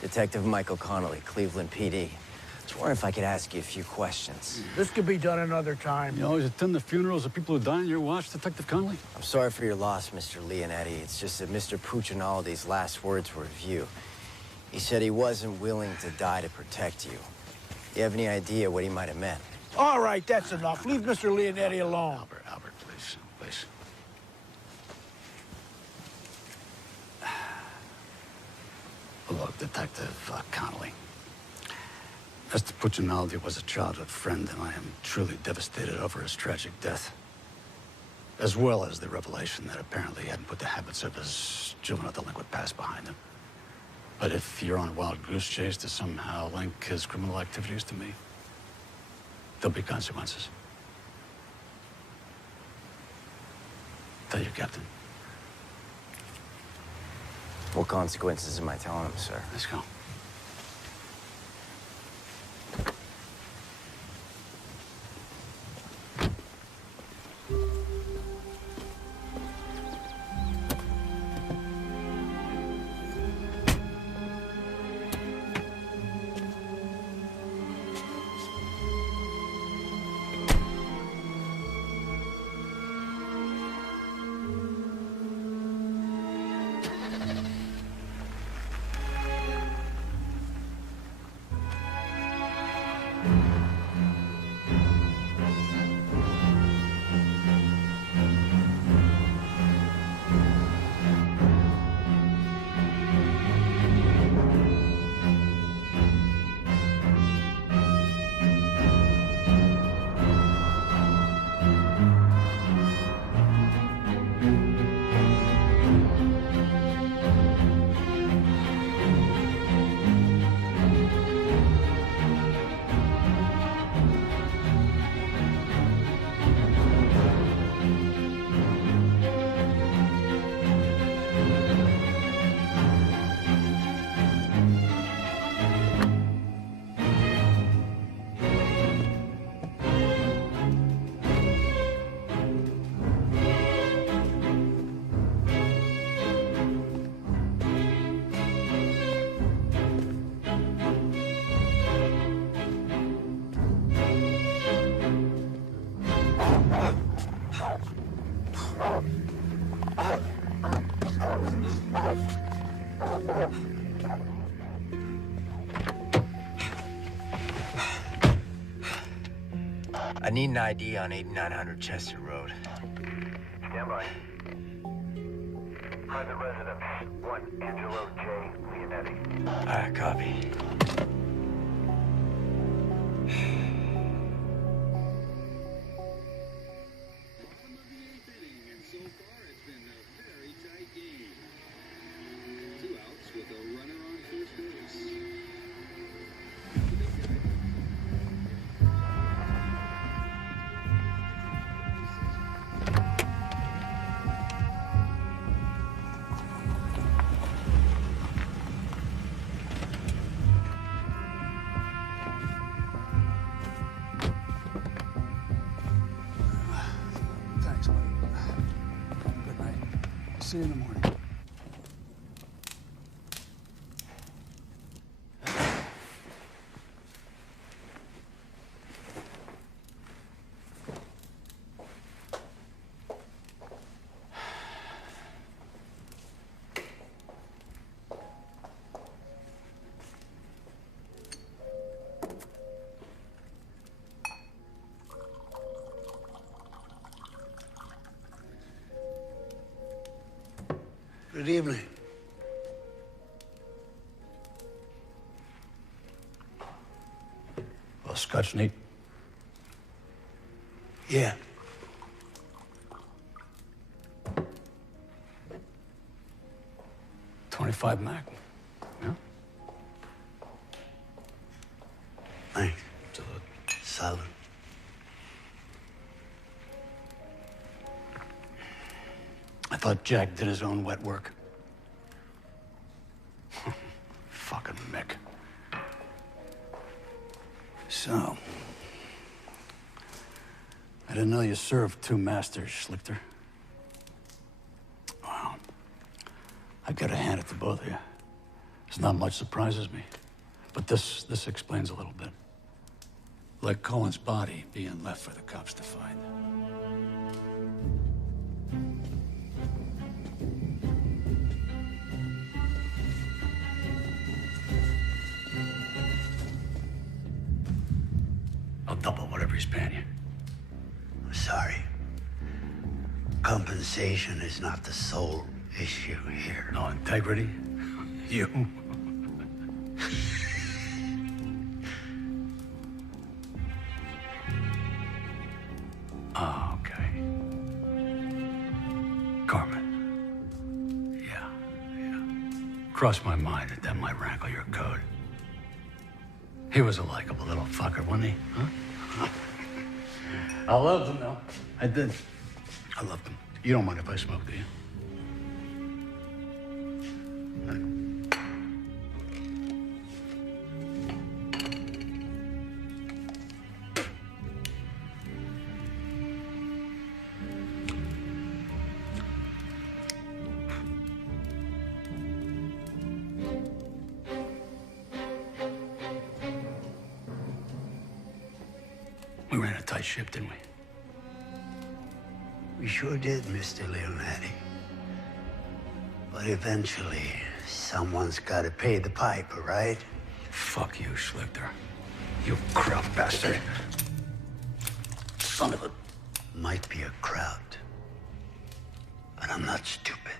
Detective Michael Connolly, Cleveland PD. I was wondering if I could ask you a few questions. This could be done another time. You always attend the funerals of people who die on your watch, Detective Connolly? I'm sorry for your loss, Mr. Leonetti. It's just that Mr. Puccinaldi's last words were of you. He said he wasn't willing to die to protect you. You have any idea what he might have meant? All right, that's enough. Leave Mr. Leonetti alone. Albert, please, please. Look, Detective Connolly. Mr. Puccinaldi was a childhood friend, and I am truly devastated over his tragic death. As well as the revelation that apparently he hadn't put the habits of his juvenile delinquent past behind him. But if you're on a wild goose chase to somehow link his criminal activities to me, there'll be consequences. Tell your captain. What consequences am I telling him, sir? Let's go. I need an ID on 8900 Chester Road. Stand by. Private residence, 1 Angelo J. Leonetti. All right, copy. Thanks, buddy. Good night. See you in the morning. Good evening. Well, Scotch neat. Yeah. .25 Mac. Yeah. Thanks. Salute. I thought Jack did his own wet work. Fucking Mick. So, I didn't know you served two masters, Schlichter. Wow. I gotta hand it to both of you. There's not much surprises me, but this explains a little bit. Like Cohen's body being left for the cops to find. I'll double whatever he's paying you. I'm sorry. Compensation is not the sole issue here. No integrity? You? Oh, okay. Carmen. Yeah. Crossed my mind that might rankle your code. He was a likable little fucker, wasn't he? Huh? I loved him, though. I did. I loved him. You don't mind if I smoke, do you? We ran a tight ship, didn't we? We sure did, Mr. Leonetti. But eventually, someone's got to pay the piper, right? Fuck you, Schlichter. You corrupt bastard. Son of a... Might be a crowd, but I'm not stupid.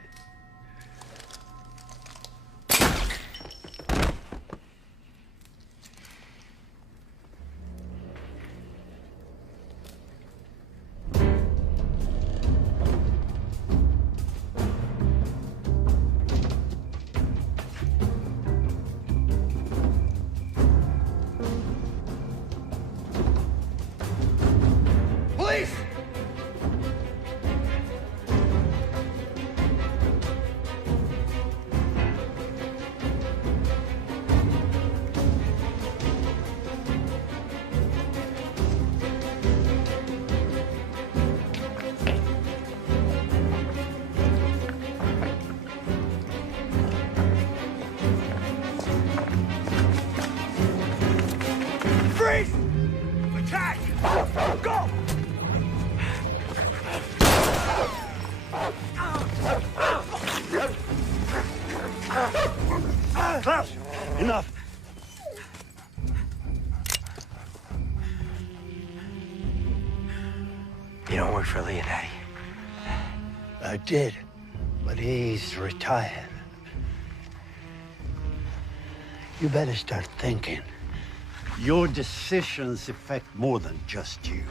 Klaus, enough. You don't work for Leonetti. I did, but he's retired. You better start thinking. Your decisions affect more than just you.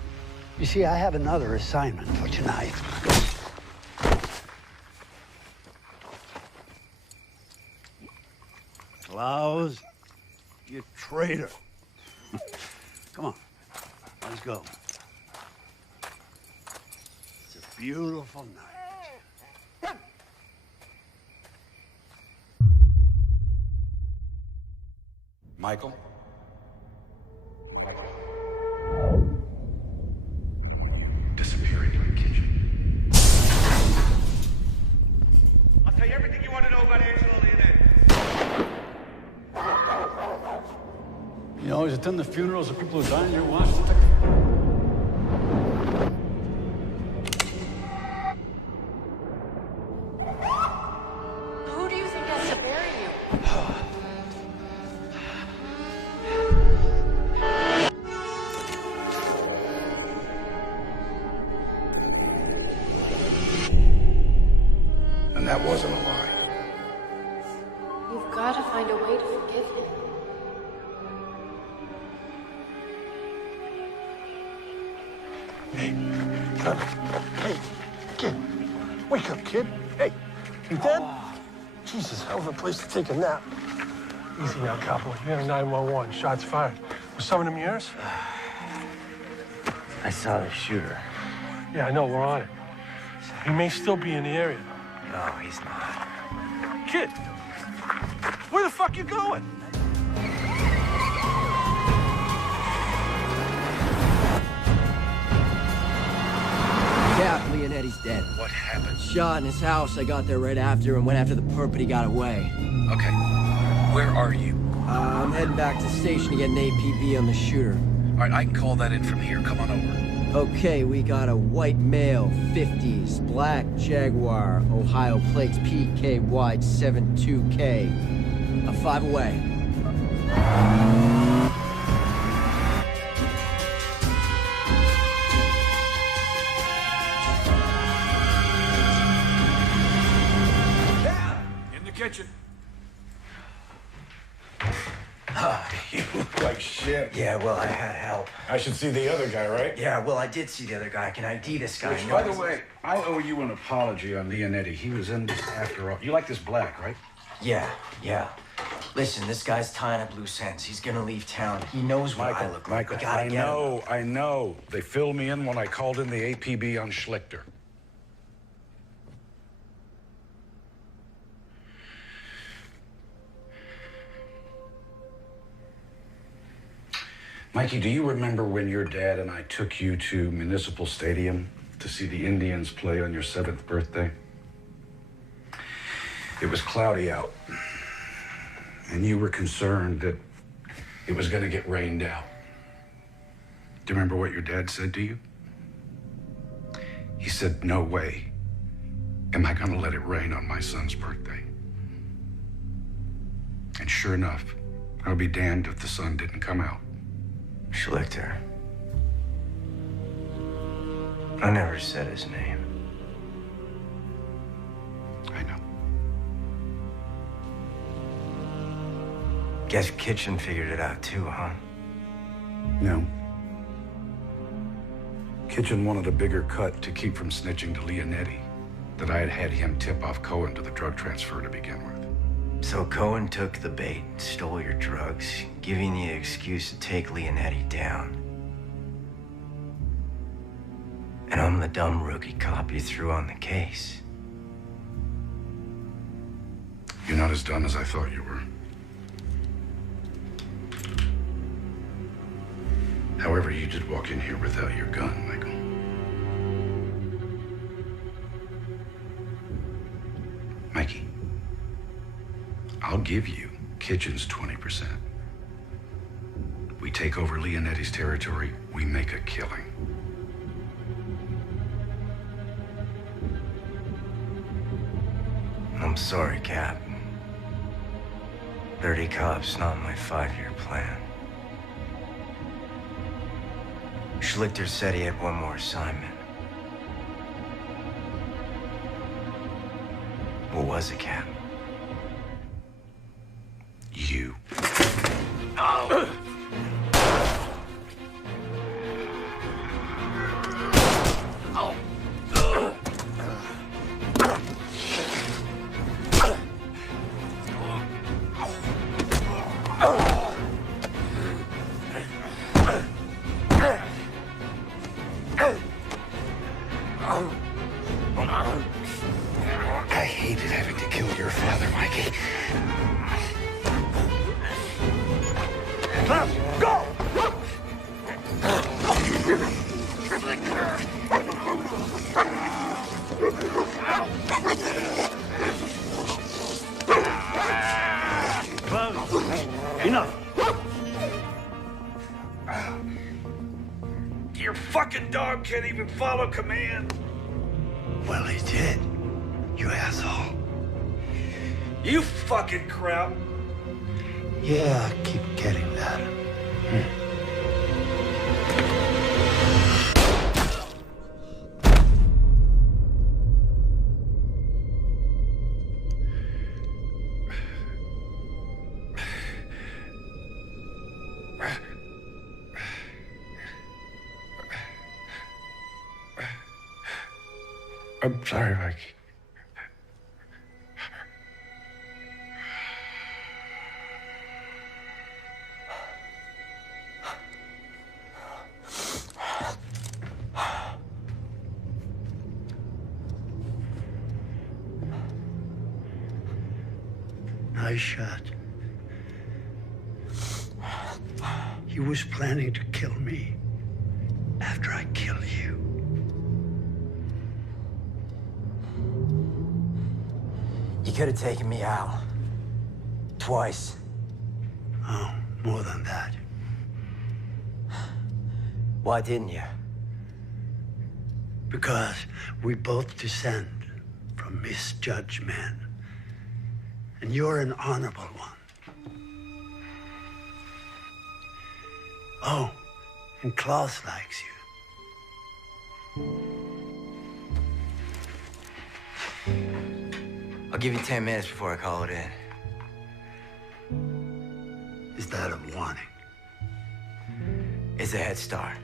You see, I have another assignment for tonight. Klaus, you traitor. Come on, let's go. It's a beautiful night. Michael? Disappearing in the kitchen. I'll tell you everything you want to know about Angelo Leonetti. You always attend the funerals of people who died in your Washington. Who do you think has to bury you? And that wasn't a lie. You've got to find a way to forgive him. Hey, kid. Wake up, kid. Hey, you dead? Jesus, hell of a place to take a nap. Easy now, Capo. You're in 911. Shots fired. Was some of them yours? I saw the shooter. Yeah, I know. We're on it. He may still be in the area. No, he's not. Kid, where the fuck you going? Yeah, Leonetti's dead. What happened? Shot in his house. I got there right after and went after the perp, but he got away. Okay. Where are you? I'm heading back to the station to get an APB on the shooter. All right, I can call that in from here. Come on over. Okay, we got a white male, 50s, black Jaguar, Ohio plates PKY 72K. A 5 away. In the kitchen. You look like shit. Yeah, well, I had help. I should see the other guy, right? Yeah, well, I did see the other guy. I can ID this guy. Which, by the way, I owe you an apology on Leonetti. He was in this after all. You like this black, right? Yeah. Listen, this guy's tying up loose ends. He's gonna leave town. He knows what I look like. We gotta get him. I know. They filled me in when I called in the APB on Schlichter. Mikey, do you remember when your dad and I took you to Municipal Stadium to see the Indians play on your 7th birthday? It was cloudy out, and you were concerned that it was going to get rained out. Do you remember what your dad said to you? He said, "No way am I going to let it rain on my son's birthday." And sure enough, I'll be damned if the sun didn't come out. Schlichter. I never said his name. I know. Guess Kitchen figured it out too, huh? No. Kitchen wanted a bigger cut to keep from snitching to Leonetti, that I had had him tip off Cohen to the drug transfer to begin with. So Cohen took the bait, stole your drugs, giving you the excuse to take Leonetti down. And I'm the dumb rookie cop you threw on the case. You're not as dumb as I thought you were. However, you did walk in here without your gun, Michael. Mikey, I'll give you Kitchen's 20%. We take over Leonetti's territory, we make a killing. I'm sorry, Cap. 30 cops, not my 5-year plan. Schlichter said he had one more assignment. What was it, Cap? You. Oh. I hated having to kill your father, Mikey. Let's go! Enough. Your fucking dog can't even follow command. Well, he did. You asshole. You fucking crap. Yeah, I keep getting that. I'm sorry, Mikey. Nice shot. He was planning to kill me after I kill you. You could have taken me out. Twice. Oh, more than that. Why didn't you? Because we both descend from misjudged men. And you're an honorable one. Oh, and Klaus likes you. I'll give you 10 minutes before I call it in. Is that a warning? It's a head start.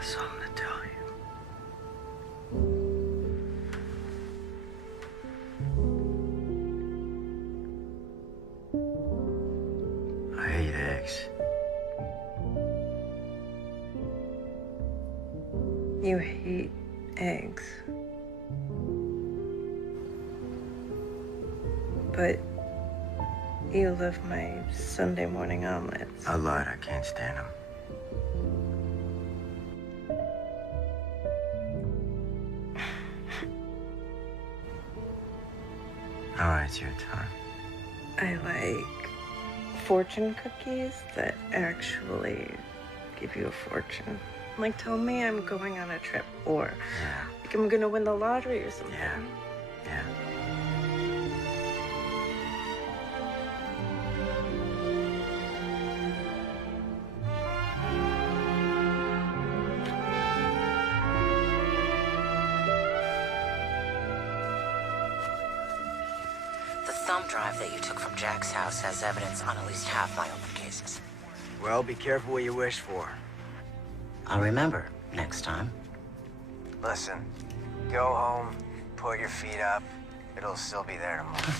Something to tell you. I hate eggs. You hate eggs. But you love my Sunday morning omelets. I lied, I can't stand them. All right, it's your turn. I like fortune cookies that actually give you a fortune. Like, tell me I'm going on a trip, or like I'm gonna win the lottery or something. Yeah. The thumb drive that you took from Jack's house has evidence on at least half my open cases. Well, be careful what you wish for. I'll remember next time. Listen, go home, put your feet up, it'll still be there tomorrow.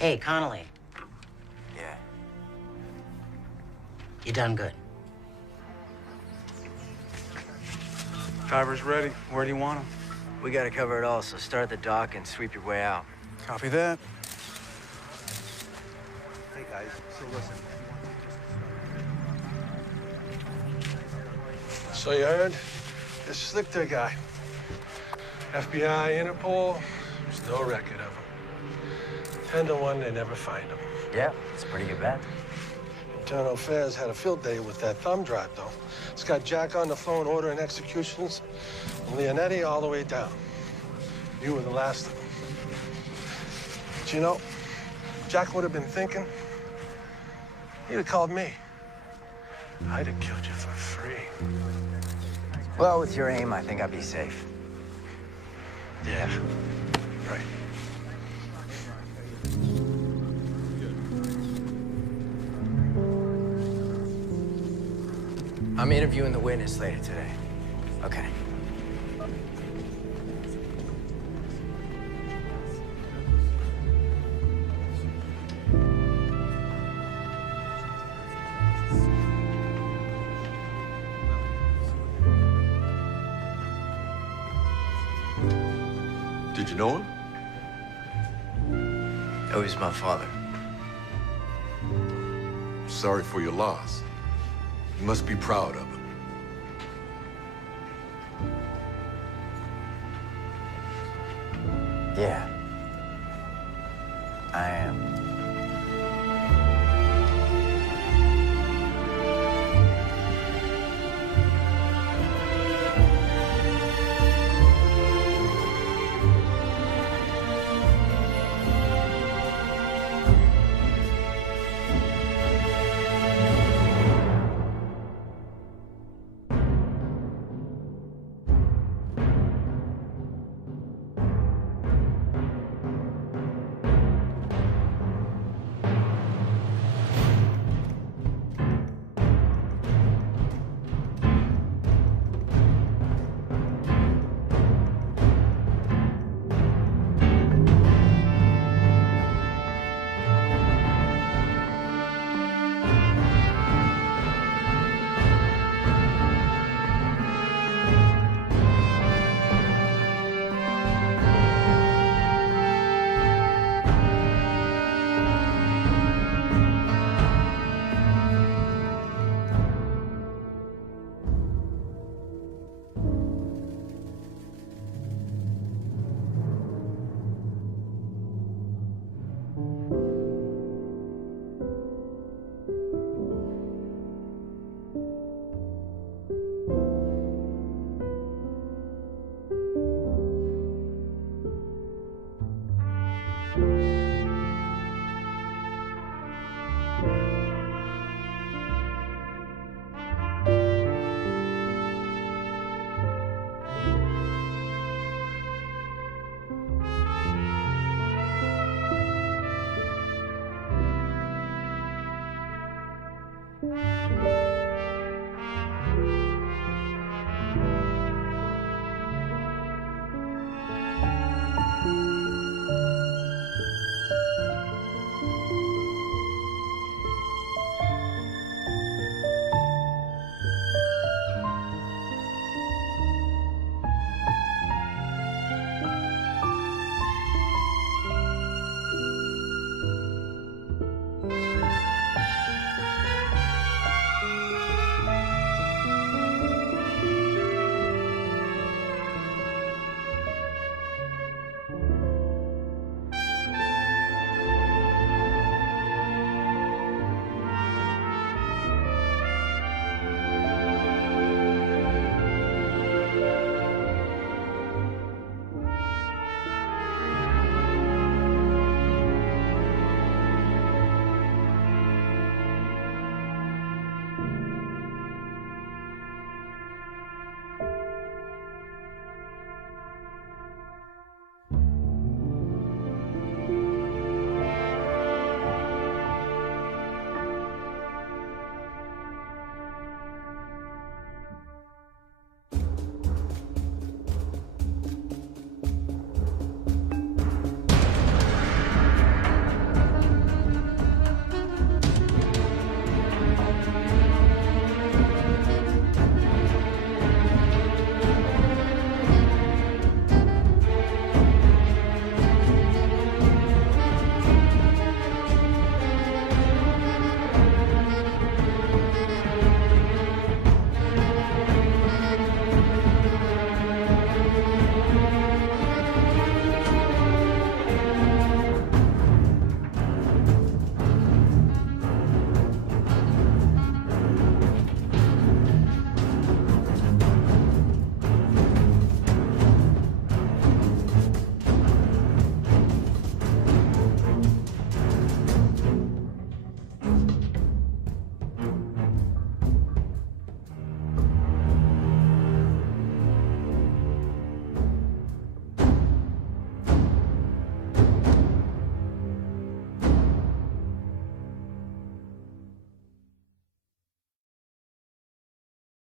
Hey, Connolly, Yeah. you done good. Driver's ready. Where do you want him? We gotta cover it all, so start at the dock and sweep your way out. Copy that. Hey, guys, so listen. So you heard? This Slichter guy. FBI, Interpol, there's no record of him. 10 to 1, they never find him. Yeah, it's a pretty good bet. Internal Affairs had a field day with that thumb drive, though. It's got Jack on the phone ordering executions, and Leonetti all the way down. You were the last of them. But you know, Jack would have been thinking, he'd have called me. I'd have killed you for free. Well, with your aim, I think I'd be safe. Yeah, right. I'm interviewing the witness later today. Okay. Did you know him? Oh, he's my father. Sorry for your loss. You must be proud of him. Yeah. I am.